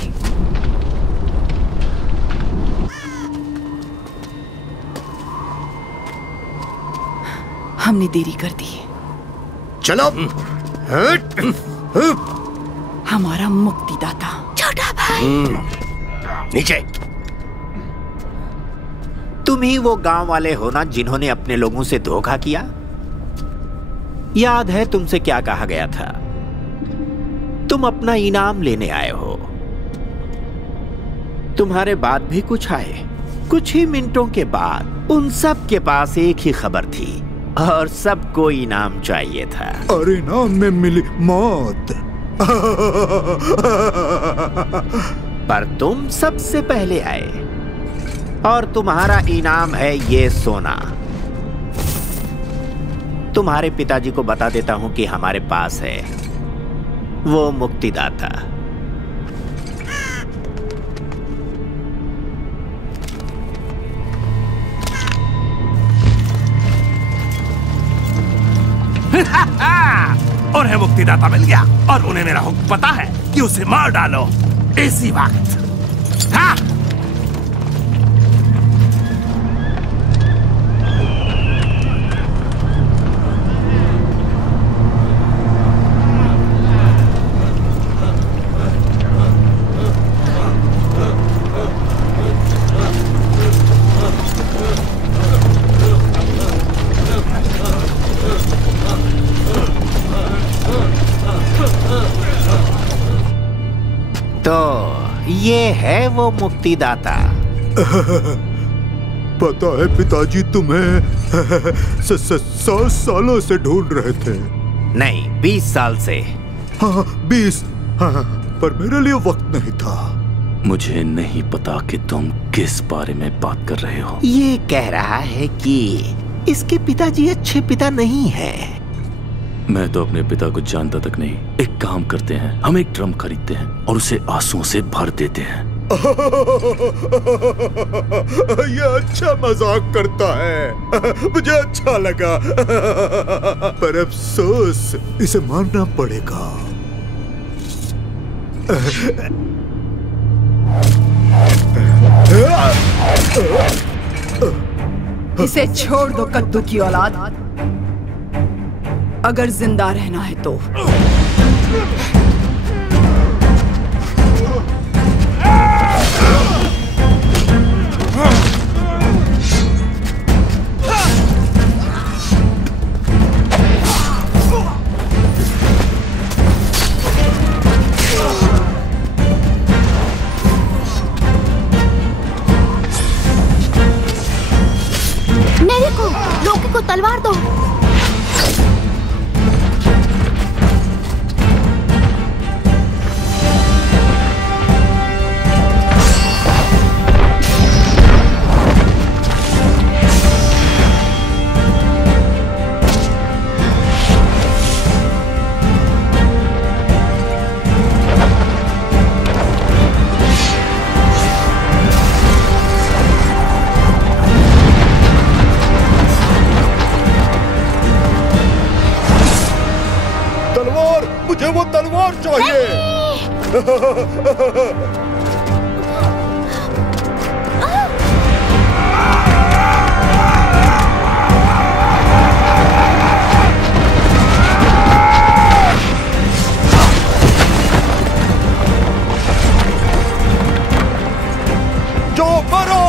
हमने देरी कर दी। चलो। हमारा मुक्तिदाता। छोटा भाई। नीचे। तुम ही वो गांव वाले हो ना जिन्होंने अपने लोगों से धोखा किया? याद है तुमसे क्या कहा गया था? तुम अपना इनाम लेने आए हो। तुम्हारे बाद भी कुछ आए। कुछ ही मिनटों के बाद उन सब के पास एक ही खबर थी और सबको इनाम चाहिए था। और इनाम में मिली मौत। पर तुम सबसे पहले आए और तुम्हारा इनाम है ये सोना। तुम्हारे पिताजी को बता देता हूं कि हमारे पास है वो मुक्तिदाता। उन्हें मुक्तिदाता मिल गया और उन्हें मेरा हुक्म पता है कि उसे मार डालो इसी वक्त। हाँ? तो ये है वो मुक्तिदाता। पता है पिताजी तुम्हें 7 सालों से ढूंढ रहे थे। नहीं, 20 साल से। हाँ 20। हाँ, पर मेरे लिए वक्त नहीं था। मुझे नहीं पता कि तुम किस बारे में बात कर रहे हो। ये कह रहा है कि इसके पिताजी अच्छे पिता नहीं हैं। मैं तो अपने पिता को जानता तक नहीं। एक काम करते हैं, हम एक ड्रम खरीदते हैं और उसे आंसुओं से भर देते हैं। ये अच्छा मजाक करता है। मुझे अच्छा लगा। पर अफसोस, इसे मानना पड़ेगा। इसे छोड़ दो कद्दू की औलाद। अगर जिंदा रहना है तो। नेरिको, लोकी को तलवार दो। मुझे वो तलवार चाहिए। जो मरो।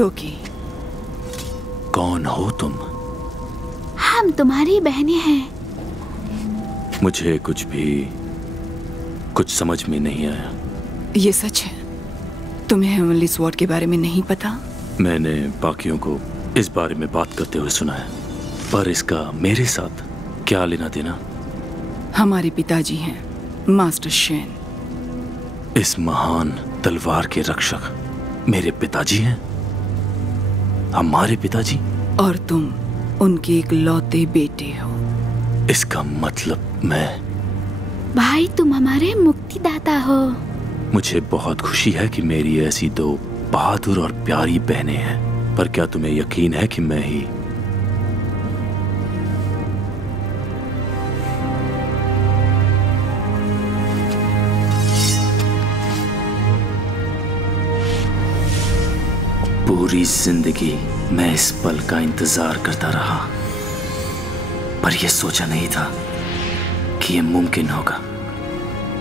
लोकी। कौन हो तुम? हम तुम्हारी बहनें हैं। मुझे कुछ समझ में नहीं आया। ये सच है? तुम्हें हेवनली स्वॉर्ड के बारे में नहीं पता? मैंने बाकियों को इस बारे में बात करते हुए सुना है, पर इसका मेरे साथ क्या लेना देना? हमारे पिताजी हैं मास्टर शेन। इस महान तलवार के रक्षक मेरे पिताजी हैं? हमारे पिताजी? और तुम उनके इकलौते बेटे हो। इसका मतलब मैं? भाई तुम हमारे मुक्तिदाता हो। मुझे बहुत खुशी है कि मेरी ऐसी दो बहादुर और प्यारी बहनें हैं, पर क्या तुम्हें यकीन है कि मैं ही पूरी जिंदगी मैं इस पल का इंतजार करता रहा, पर यह सोचा नहीं था कि यह मुमकिन होगा।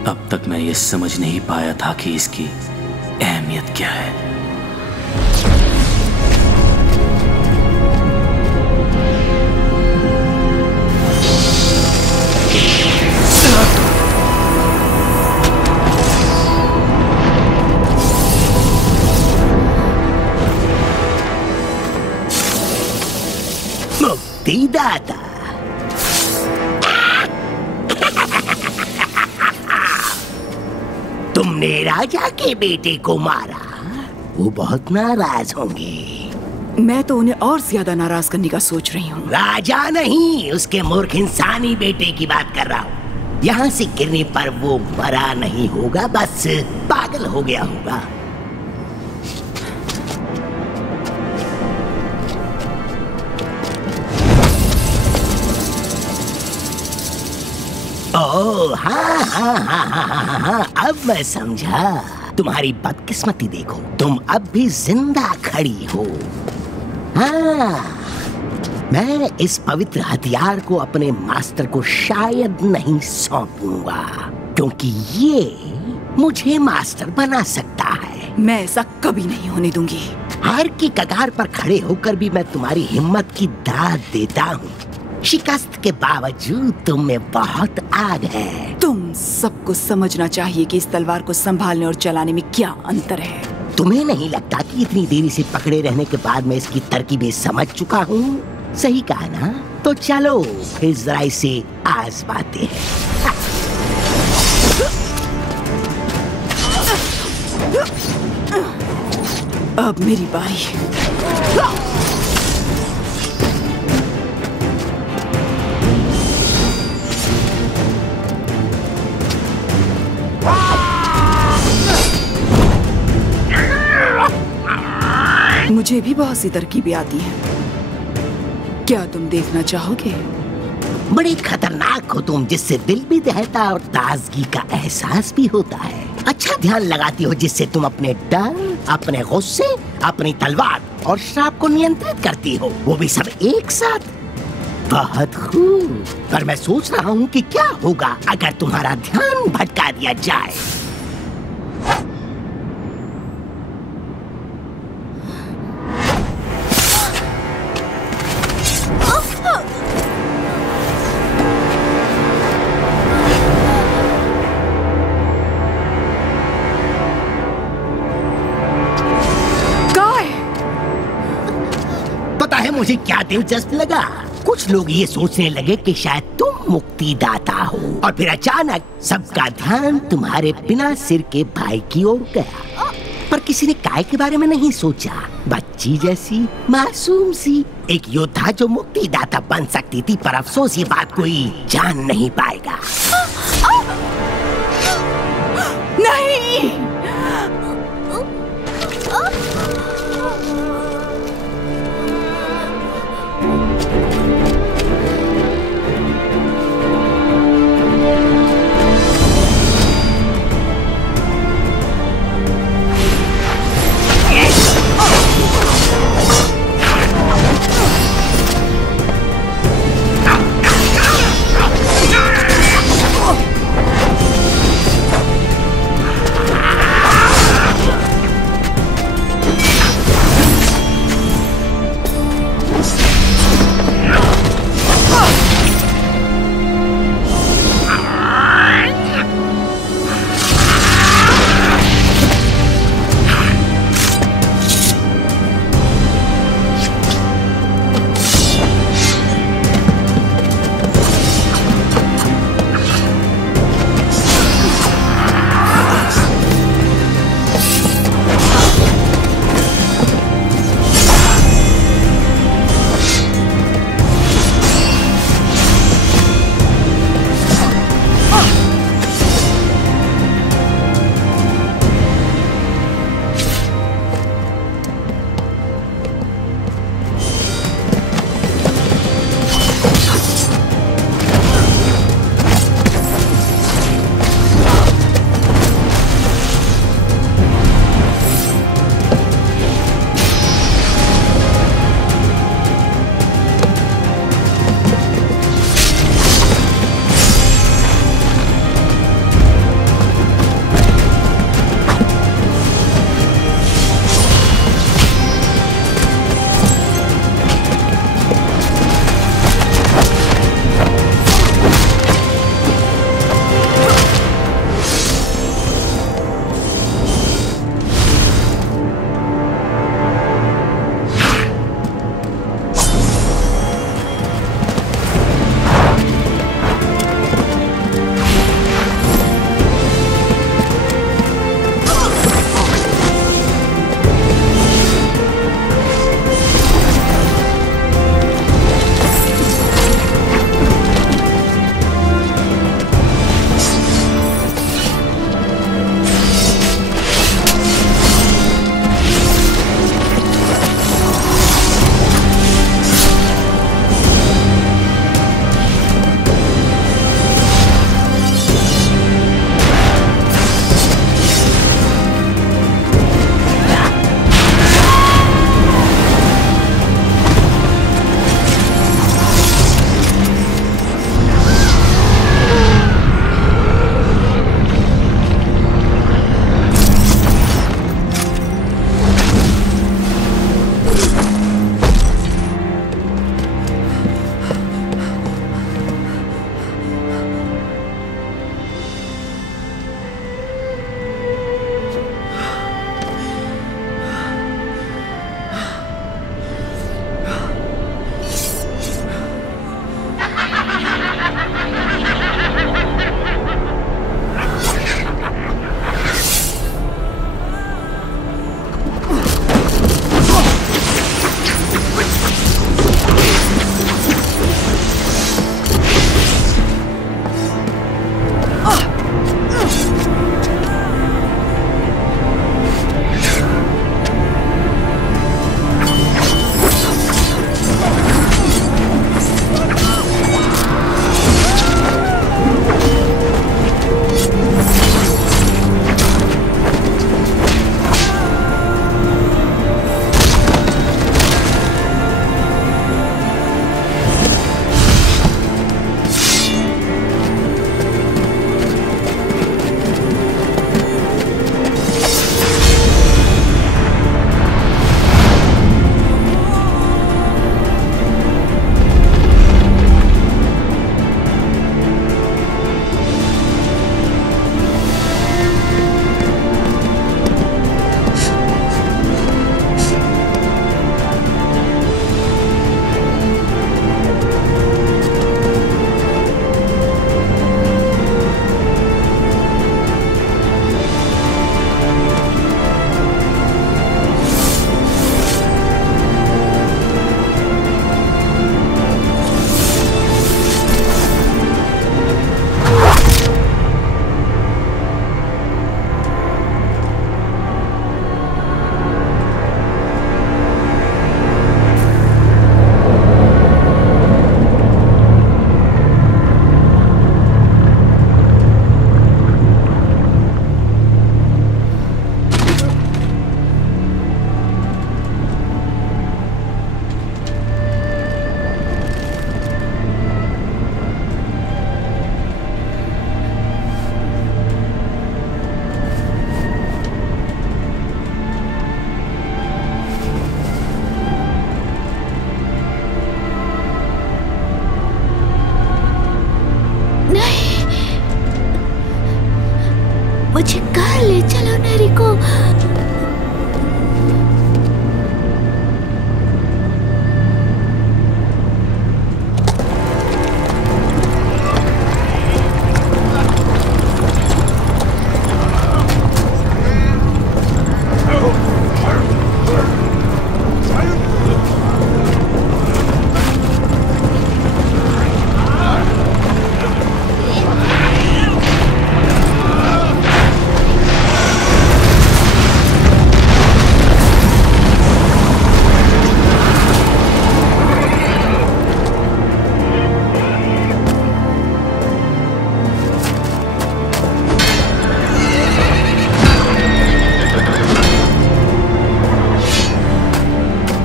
अब तक मैं ये समझ नहीं पाया था कि इसकी अहमियत क्या है। मुक्तिदाता, तुमने राजा के बेटे को मारा, वो बहुत नाराज होंगे। मैं तो उन्हें और ज्यादा नाराज करने का सोच रही हूँ। राजा नहीं, उसके मूर्ख इंसानी बेटे की बात कर रहा हूँ। यहाँ से गिरने पर वो मरा नहीं होगा, बस पागल हो गया होगा। ओह हाँ हाँ हाँ हाँ हाँ, अब मैं समझा। तुम्हारी बदकिस्मती देखो, तुम अब भी जिंदा खड़ी हो। हाँ, मैं इस पवित्र हथियार को अपने मास्टर को शायद नहीं सौंपूंगा, क्योंकि ये मुझे मास्टर बना सकता है। मैं ऐसा कभी नहीं होने दूंगी। हार की कगार पर खड़े होकर भी मैं तुम्हारी हिम्मत की दाद देता हूँ। शिकस्त के बावजूद तुम में बहुत आग है। तुम सबको समझना चाहिए कि इस तलवार को संभालने और चलाने में क्या अंतर है। तुम्हें नहीं लगता कि इतनी देरी से पकड़े रहने के बाद मैं इसकी तरकीबें समझ चुका हूँ? सही कहा ना? तो चलो फिर जरा इसे आजमाते हैं। अब मेरी बारी है। मुझे भी बहुत सी तरकीबें आती हैं। क्या तुम देखना चाहोगे? बड़े खतरनाक हो तुम, जिससे दिल भी दहलता और ताजगी का एहसास भी होता है। अच्छा ध्यान लगाती हो, जिससे तुम अपने डर, अपने गुस्से, अपनी तलवार और श्राप को नियंत्रित करती हो, वो भी सब एक साथ। बहुत खूब। पर मैं सोच रहा हूँ कि क्या होगा अगर तुम्हारा ध्यान भटका दिया जाए। मुझे क्या दिलचस्प लगा, कुछ लोग ये सोचने लगे कि शायद तुम मुक्तिदाता हो, और फिर अचानक सबका ध्यान तुम्हारे बिना सिर के भाई की ओर गया। पर किसी ने काय के बारे में नहीं सोचा। बच्ची जैसी मासूम सी एक योद्धा जो मुक्तिदाता बन सकती थी, पर अफसोस ये बात कोई जान नहीं पाएगा। नहीं,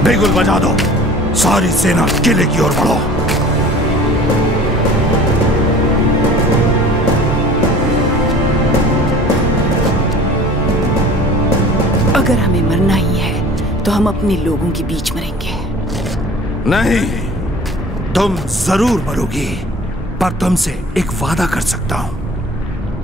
बिगुल बजा दो, सारी सेना किले की ओर बढ़ो। अगर हमें मरना ही है तो हम अपने लोगों के बीच मरेंगे। नहीं, तुम जरूर मरोगी, पर तुमसे एक वादा कर सकता हूं।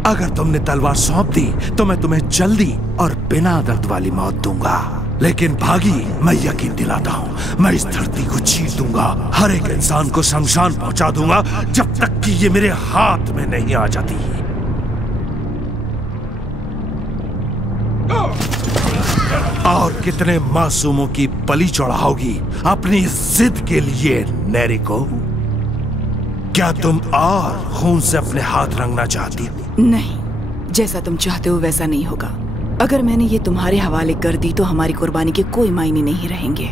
अगर तुमने तलवार सौंप दी तो मैं तुम्हें जल्दी और बिना दर्द वाली मौत दूंगा। लेकिन भागी, मैं यकीन दिलाता हूं, मैं इस धरती को चीर दूंगा, हर एक इंसान को शमशान पहुंचा दूंगा, जब तक कि ये मेरे हाथ में नहीं आ जाती। और कितने मासूमों की बलि चढ़ाओगी अपनी जिद के लिए नेरिको? क्या तुम और खून से अपने हाथ रंगना चाहती हो? नहीं, जैसा तुम चाहते हो वैसा नहीं होगा। अगर मैंने ये तुम्हारे हवाले कर दी तो हमारी कुर्बानी के कोई मायने नहीं रहेंगे।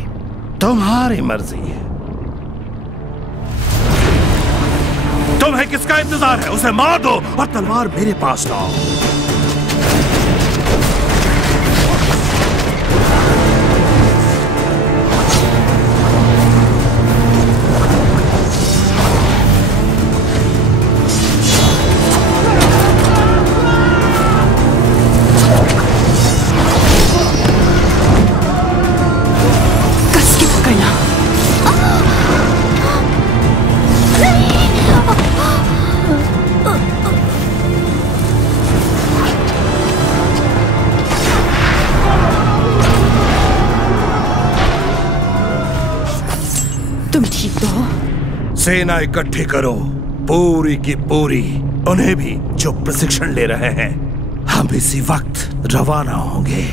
तुम्हारी मर्जी है। तुम्हें किसका इंतजार है? उसे मार दो और तलवार मेरे पास लाओ। सेना इकट्ठी करो, पूरी की पूरी, उन्हें भी जो प्रशिक्षण ले रहे हैं। हम इसी वक्त रवाना होंगे।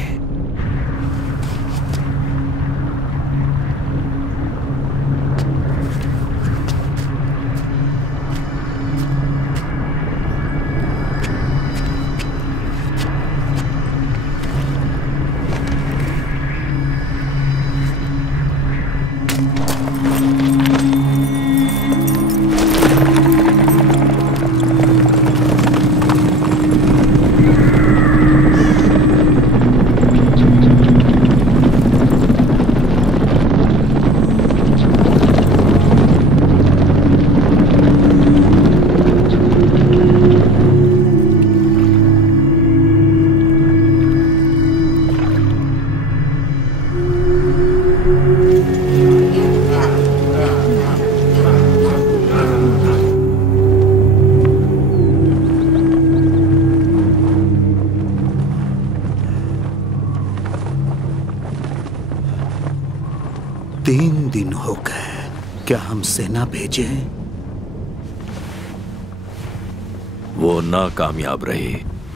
क्या हम सेना भेजें? वो नाकामयाब रही।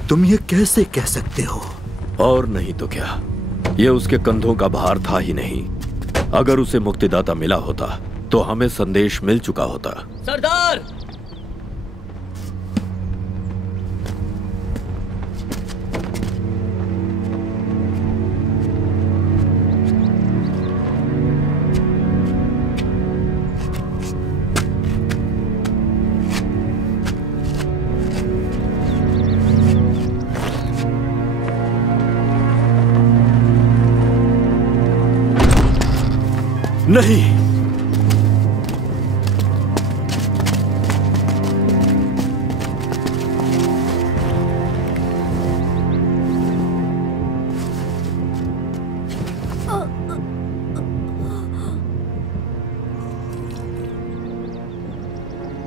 तुम ये कैसे कह सकते हो? और नहीं तो क्या, ये उसके कंधों का भार था ही नहीं। अगर उसे मुक्तिदाता मिला होता तो हमें संदेश मिल चुका होता। सरदार! नहीं,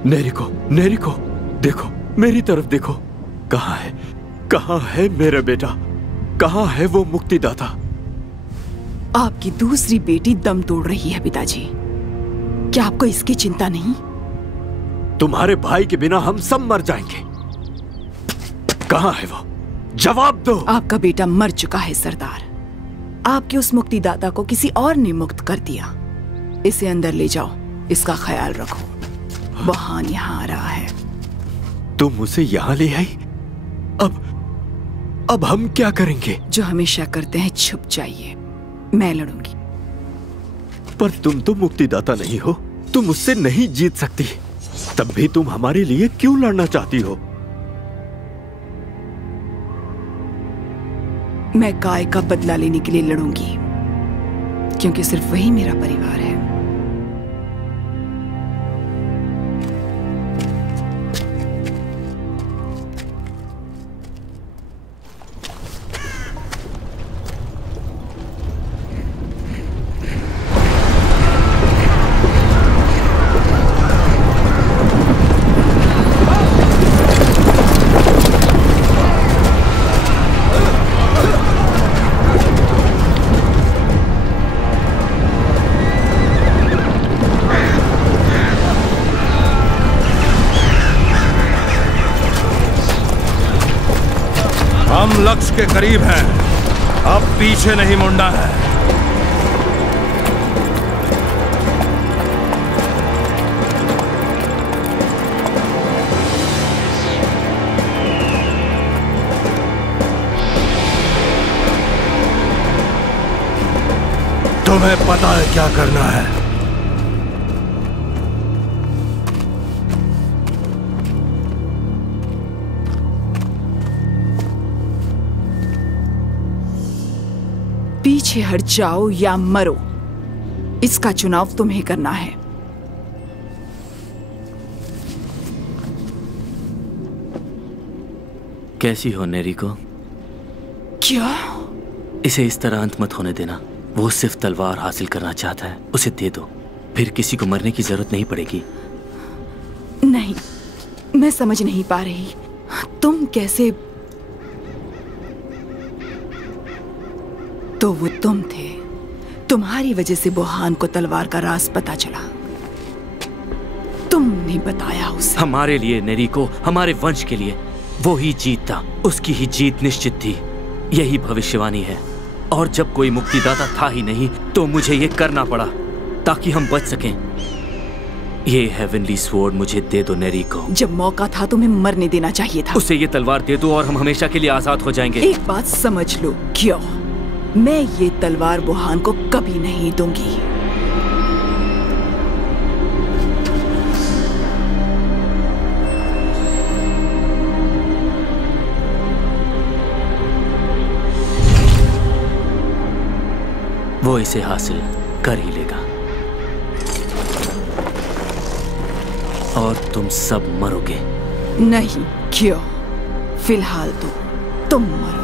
नेरिको, नेरिको, देखो, मेरी तरफ देखो। कहाँ है, कहाँ है मेरा बेटा? कहाँ है वो मुक्तिदाता? आपकी दूसरी बेटी दम तोड़ रही है पिताजी। क्या आपको इसकी चिंता नहीं? तुम्हारे भाई के बिना हम सब मर जाएंगे। कहाँ है वो? जवाब दो। आपका बेटा मर चुका है सरदार। आपके उस मुक्तिदाता को किसी और ने मुक्त कर दिया। इसे अंदर ले जाओ, इसका ख्याल रखो। वहां यहाँ आ रहा है। तुम उसे यहाँ ले आई? अब हम क्या करेंगे? जो हमेशा करते हैं, छुप जाइए, मैं लड़ूंगी। पर तुम तो मुक्तिदाता नहीं हो, तुम उससे नहीं जीत सकती। तब भी तुम हमारे लिए क्यों लड़ना चाहती हो? मैं काय का बदला लेने के लिए लड़ूंगी, क्योंकि सिर्फ वही मेरा परिवार है। हम लक्ष्य के करीब हैं, अब पीछे नहीं मुड़ना है। तुम्हें पता है क्या करना है। पीछे हट जाओ या मरो, इसका चुनाव तुम्हें करना है। कैसी हो नेरिको? क्या? इसे इस तरह अंत मत होने देना। वो सिर्फ तलवार हासिल करना चाहता है, उसे दे दो, फिर किसी को मरने की जरूरत नहीं पड़ेगी। नहीं, मैं समझ नहीं पा रही, तुम कैसे? तो वो तुम थे, तुम्हारी वजह से बोहान को तलवार का राज पता चला। तुमने बताया उसे। हमारे लिए नेरिको, हमारे वंश के लिए वो ही जीत था, उसकी ही जीत निश्चित थी। यही भविष्यवाणी है। और जब कोई मुक्तिदाता था ही नहीं तो मुझे ये करना पड़ा ताकि हम बच सकें। ये हेवनली स्वॉर्ड मुझे दे दो नेरिको। जब मौका था तुम्हें मरने देना चाहिए था। उसे ये तलवार दे दो और हम हमेशा के लिए आजाद हो जाएंगे। एक बात समझ लो, क्यों? मैं ये तलवार बोहान को कभी नहीं दूंगी। वो इसे हासिल कर ही लेगा और तुम सब मरोगे। नहीं, क्यों? फिलहाल तो तुम मरोगे।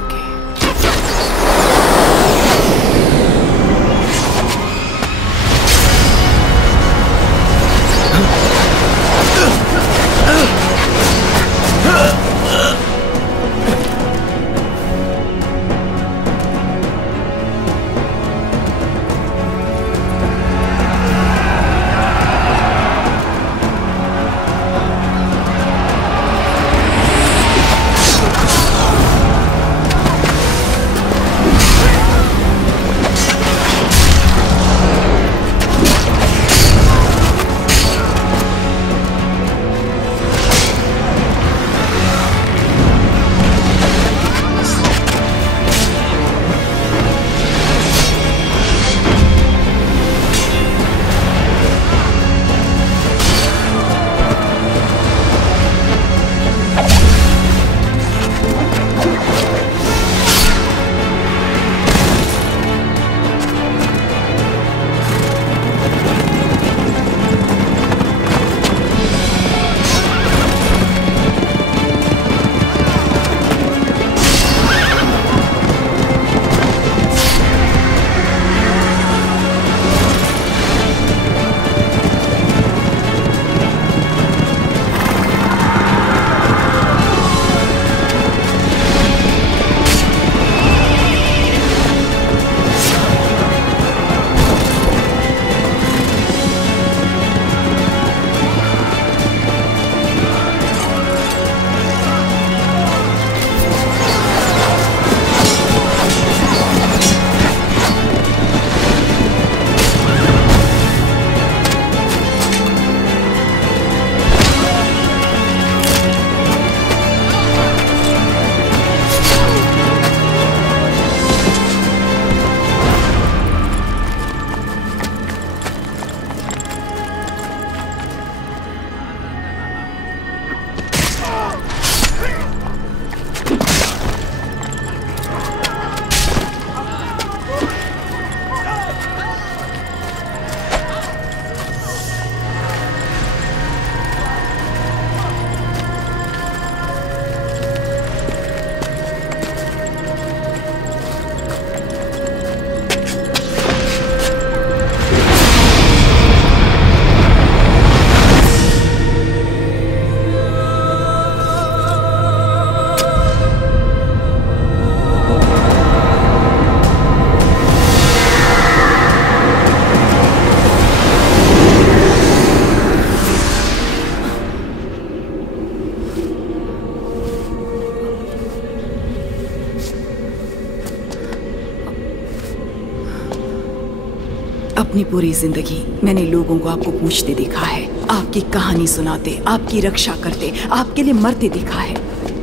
अपनी पूरी जिंदगी मैंने लोगों को आपको पूछते देखा है, आपकी कहानी सुनाते, आपकी रक्षा करते, आपके लिए मरते देखा है,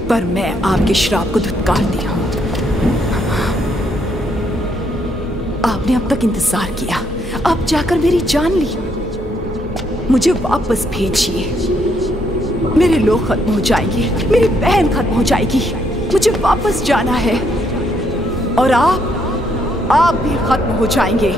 पर मैं आपके श्राप को धुतकारती हूँ। आपने अब तक इंतजार किया, अब जाकर मेरी जान ली। मुझे वापस भेजिए। मेरे लोग खत्म हो जाएंगे, मेरी बहन खत्म हो जाएगी, मुझे वापस जाना है। और आप भी खत्म हो जाएंगे।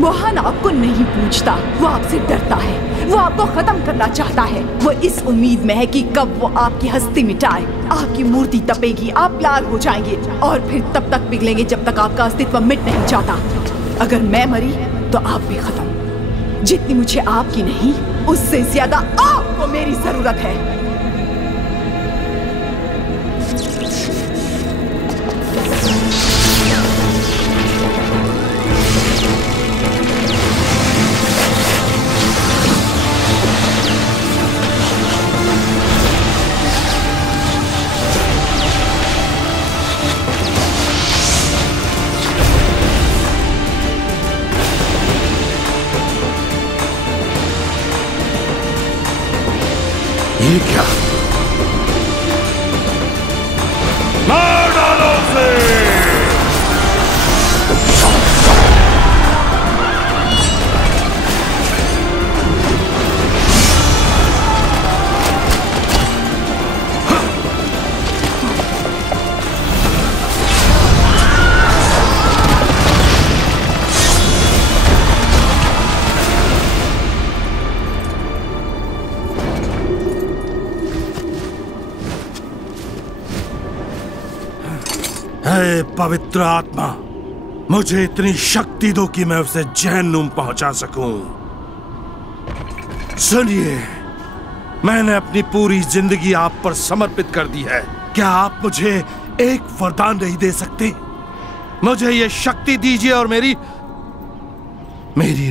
मोहन आपको नहीं पूछता, वो आपसे डरता है, वो आपको खत्म करना चाहता है। वो इस उम्मीद में है कि कब वो आपकी हस्ती मिटाए, आपकी मूर्ति तपेगी, आप लाल हो जाएंगे और फिर तब तक पिघलेंगे जब तक आपका अस्तित्व मिट नहीं जाता। अगर मैं मरी तो आप भी खत्म। जितनी मुझे आपकी नहीं, उससे ज्यादा आपको मेरी जरूरत है। ये क्या? मार डालो उसे! हे पवित्र आत्मा, मुझे इतनी शक्ति दो कि मैं उसे जहन्नुम पहुंचा सकूं। सुनिए, मैंने अपनी पूरी जिंदगी आप पर समर्पित कर दी है। क्या आप मुझे एक वरदान नहीं दे सकते? मुझे ये शक्ति दीजिए और मेरी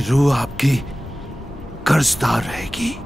रूह आपकी कर्जदार रहेगी।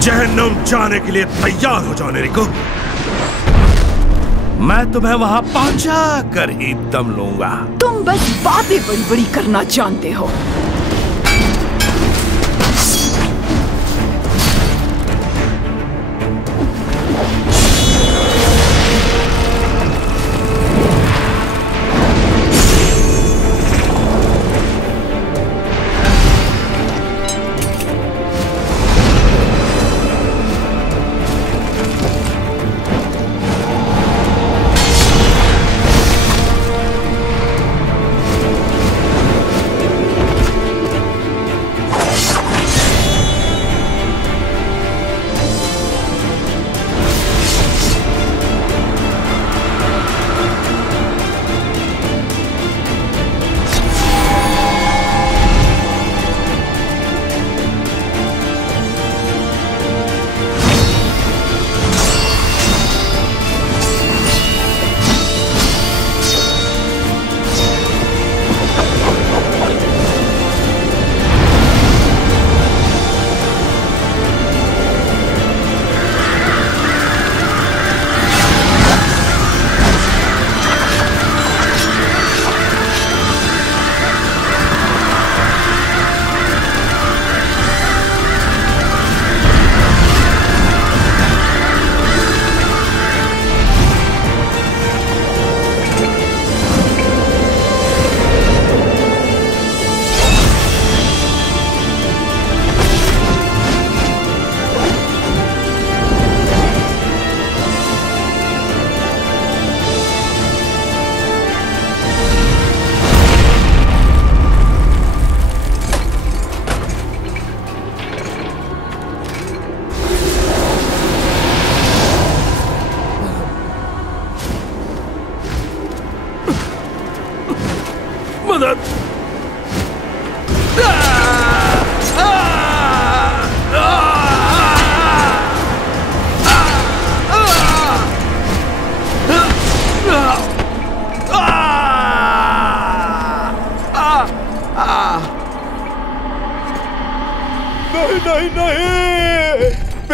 जहन्नुम जाने के लिए तैयार हो जाओ नेरिको। मैं तुम्हें वहां पहुंचा कर ही दम लूंगा। तुम बस बातें बड़ी बड़ी करना जानते हो।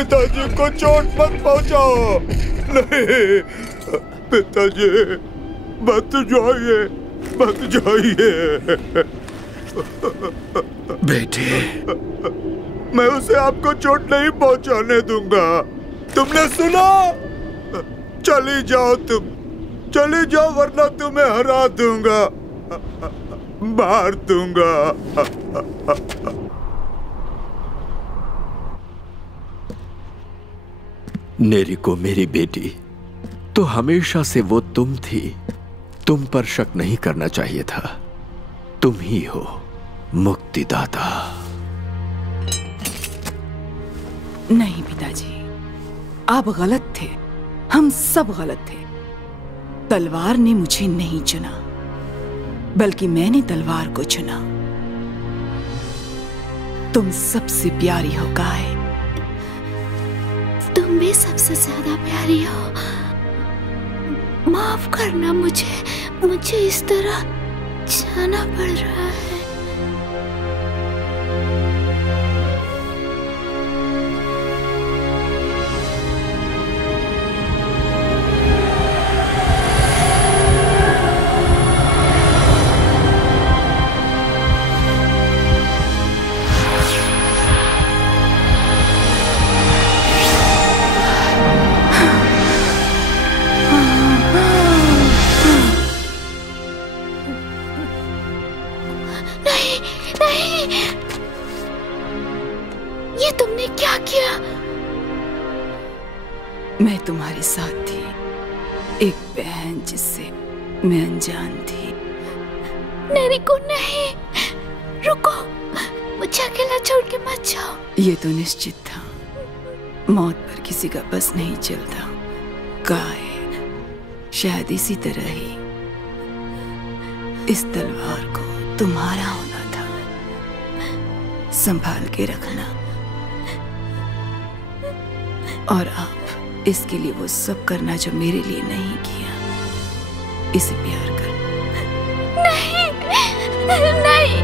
पिताजी को चोट मत पहुंचाओ। नहीं पिताजी, मत जाइए, मत जाइए। बेटे, मैं उसे आपको चोट नहीं पहुंचाने दूंगा। तुमने सुना? चली जाओ तुम, चली जाओ वरना तुम्हें हरा दूंगा, मार दूंगा। नेरिको मेरी बेटी, तो हमेशा से वो तुम थी। तुम पर शक नहीं करना चाहिए था। तुम ही हो मुक्तिदाता। नहीं पिताजी, आप गलत थे। हम सब गलत थे। तलवार ने मुझे नहीं चुना, बल्कि मैंने तलवार को चुना। तुम सबसे प्यारी हो गाय। तुम भी सबसे ज्यादा प्यारी हो। माफ करना मुझे इस तरह जाना पड़ रहा है। मैं तुम्हारे साथ थी, एक बहन जिससे मैं अनजान थी। नेरिको नहीं, रुको, मुझे अकेला छोड़ के मत जाओ। ये तो निश्चित था, मौत पर किसी का बस नहीं चलता। गाय, शायद इसी तरह ही इस तलवार को तुम्हारा होना था। संभाल के रखना। और आप इसके लिए वो सब करना जो मेरे लिए नहीं किया। इसे प्यार कर। नहीं, नहीं।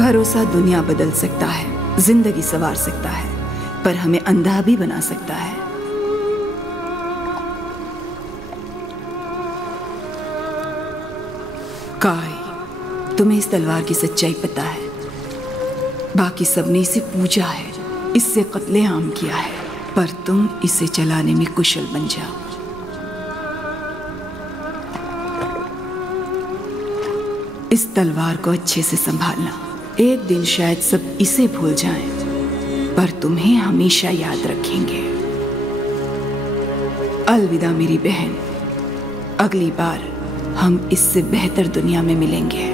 भरोसा दुनिया बदल सकता है, जिंदगी संवार सकता है, पर हमें अंधा भी बना सकता है। काय, तुम्हें इस तलवार की सच्चाई पता है। बाकी सबने इसे पूजा है, इससे कत्लेआम किया है, पर तुम इसे चलाने में कुशल बन जाओ। इस तलवार को अच्छे से संभालना। एक दिन शायद सब इसे भूल जाएं, पर तुम्हें हमेशा याद रखेंगे। अलविदा मेरी बहन, अगली बार हम इससे बेहतर दुनिया में मिलेंगे।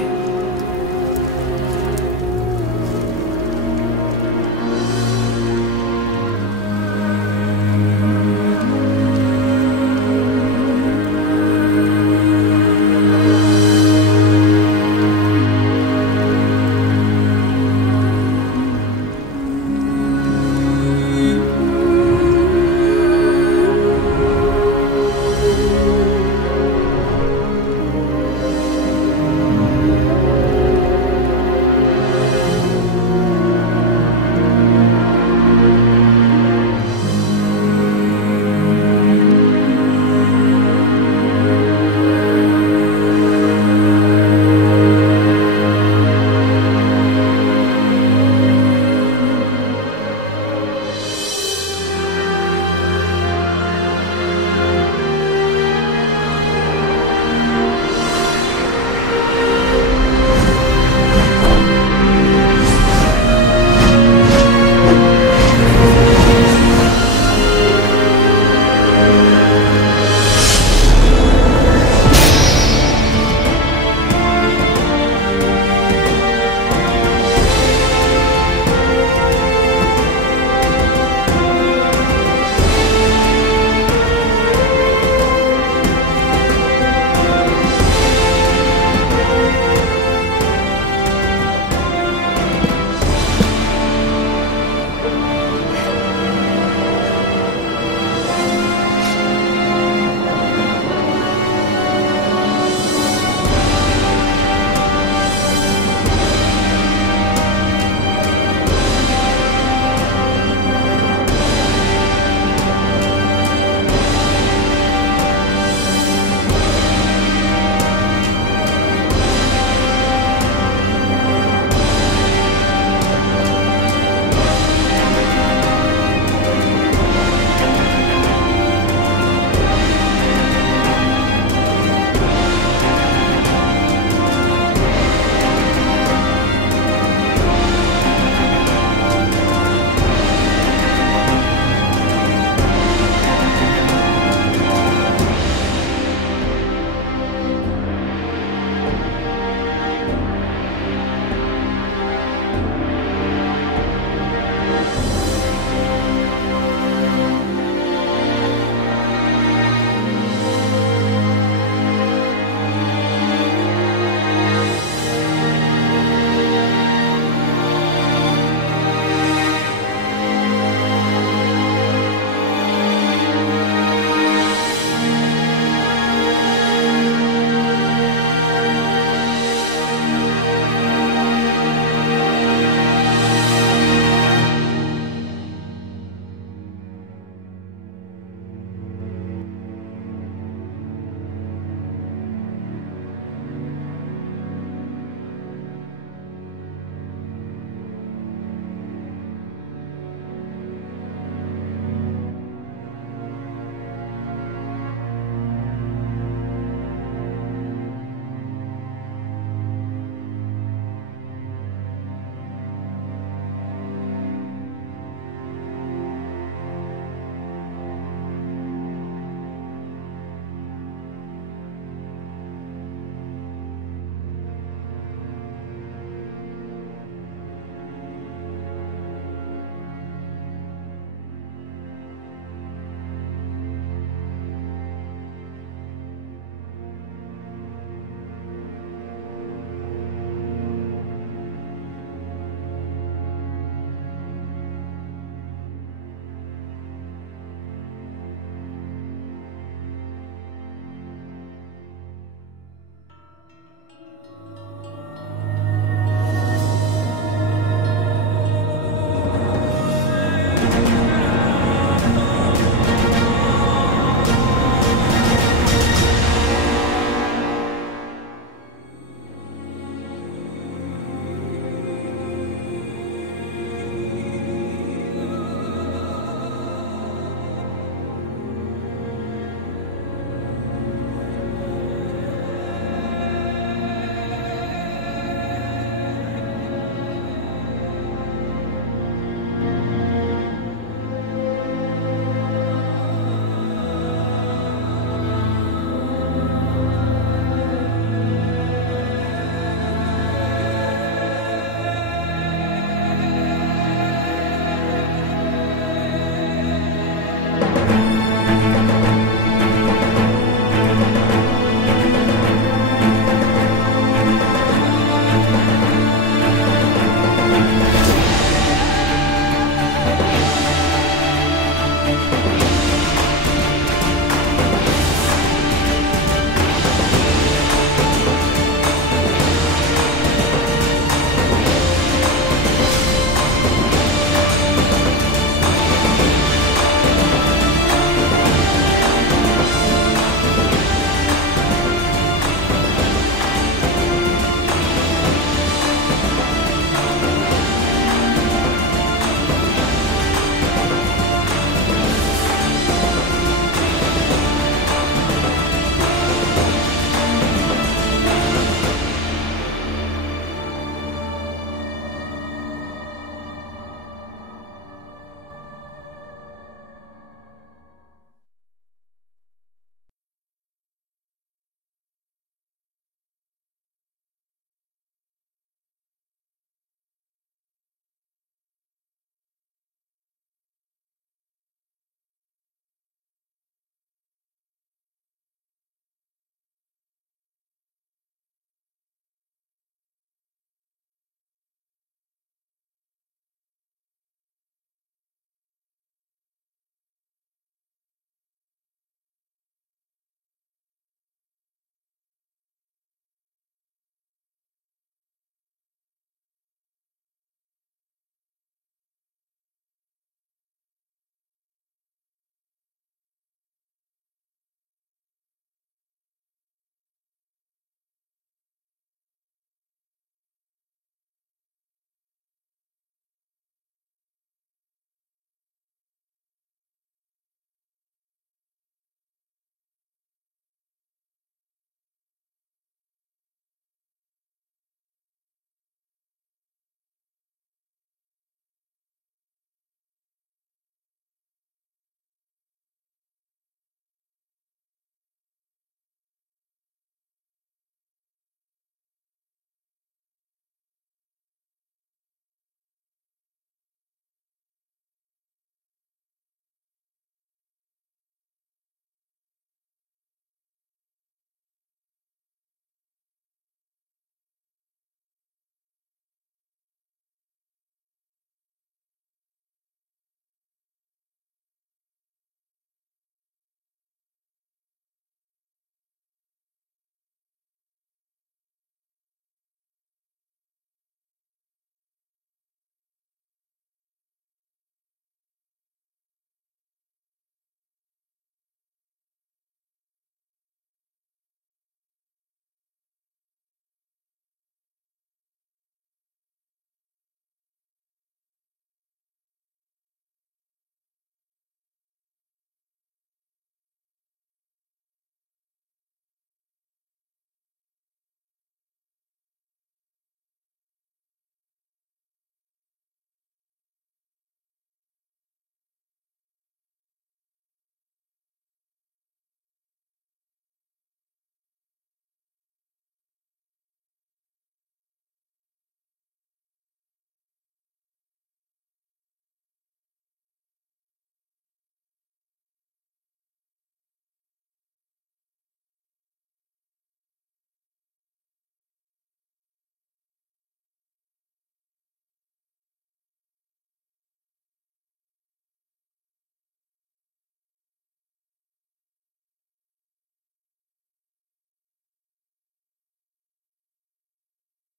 है।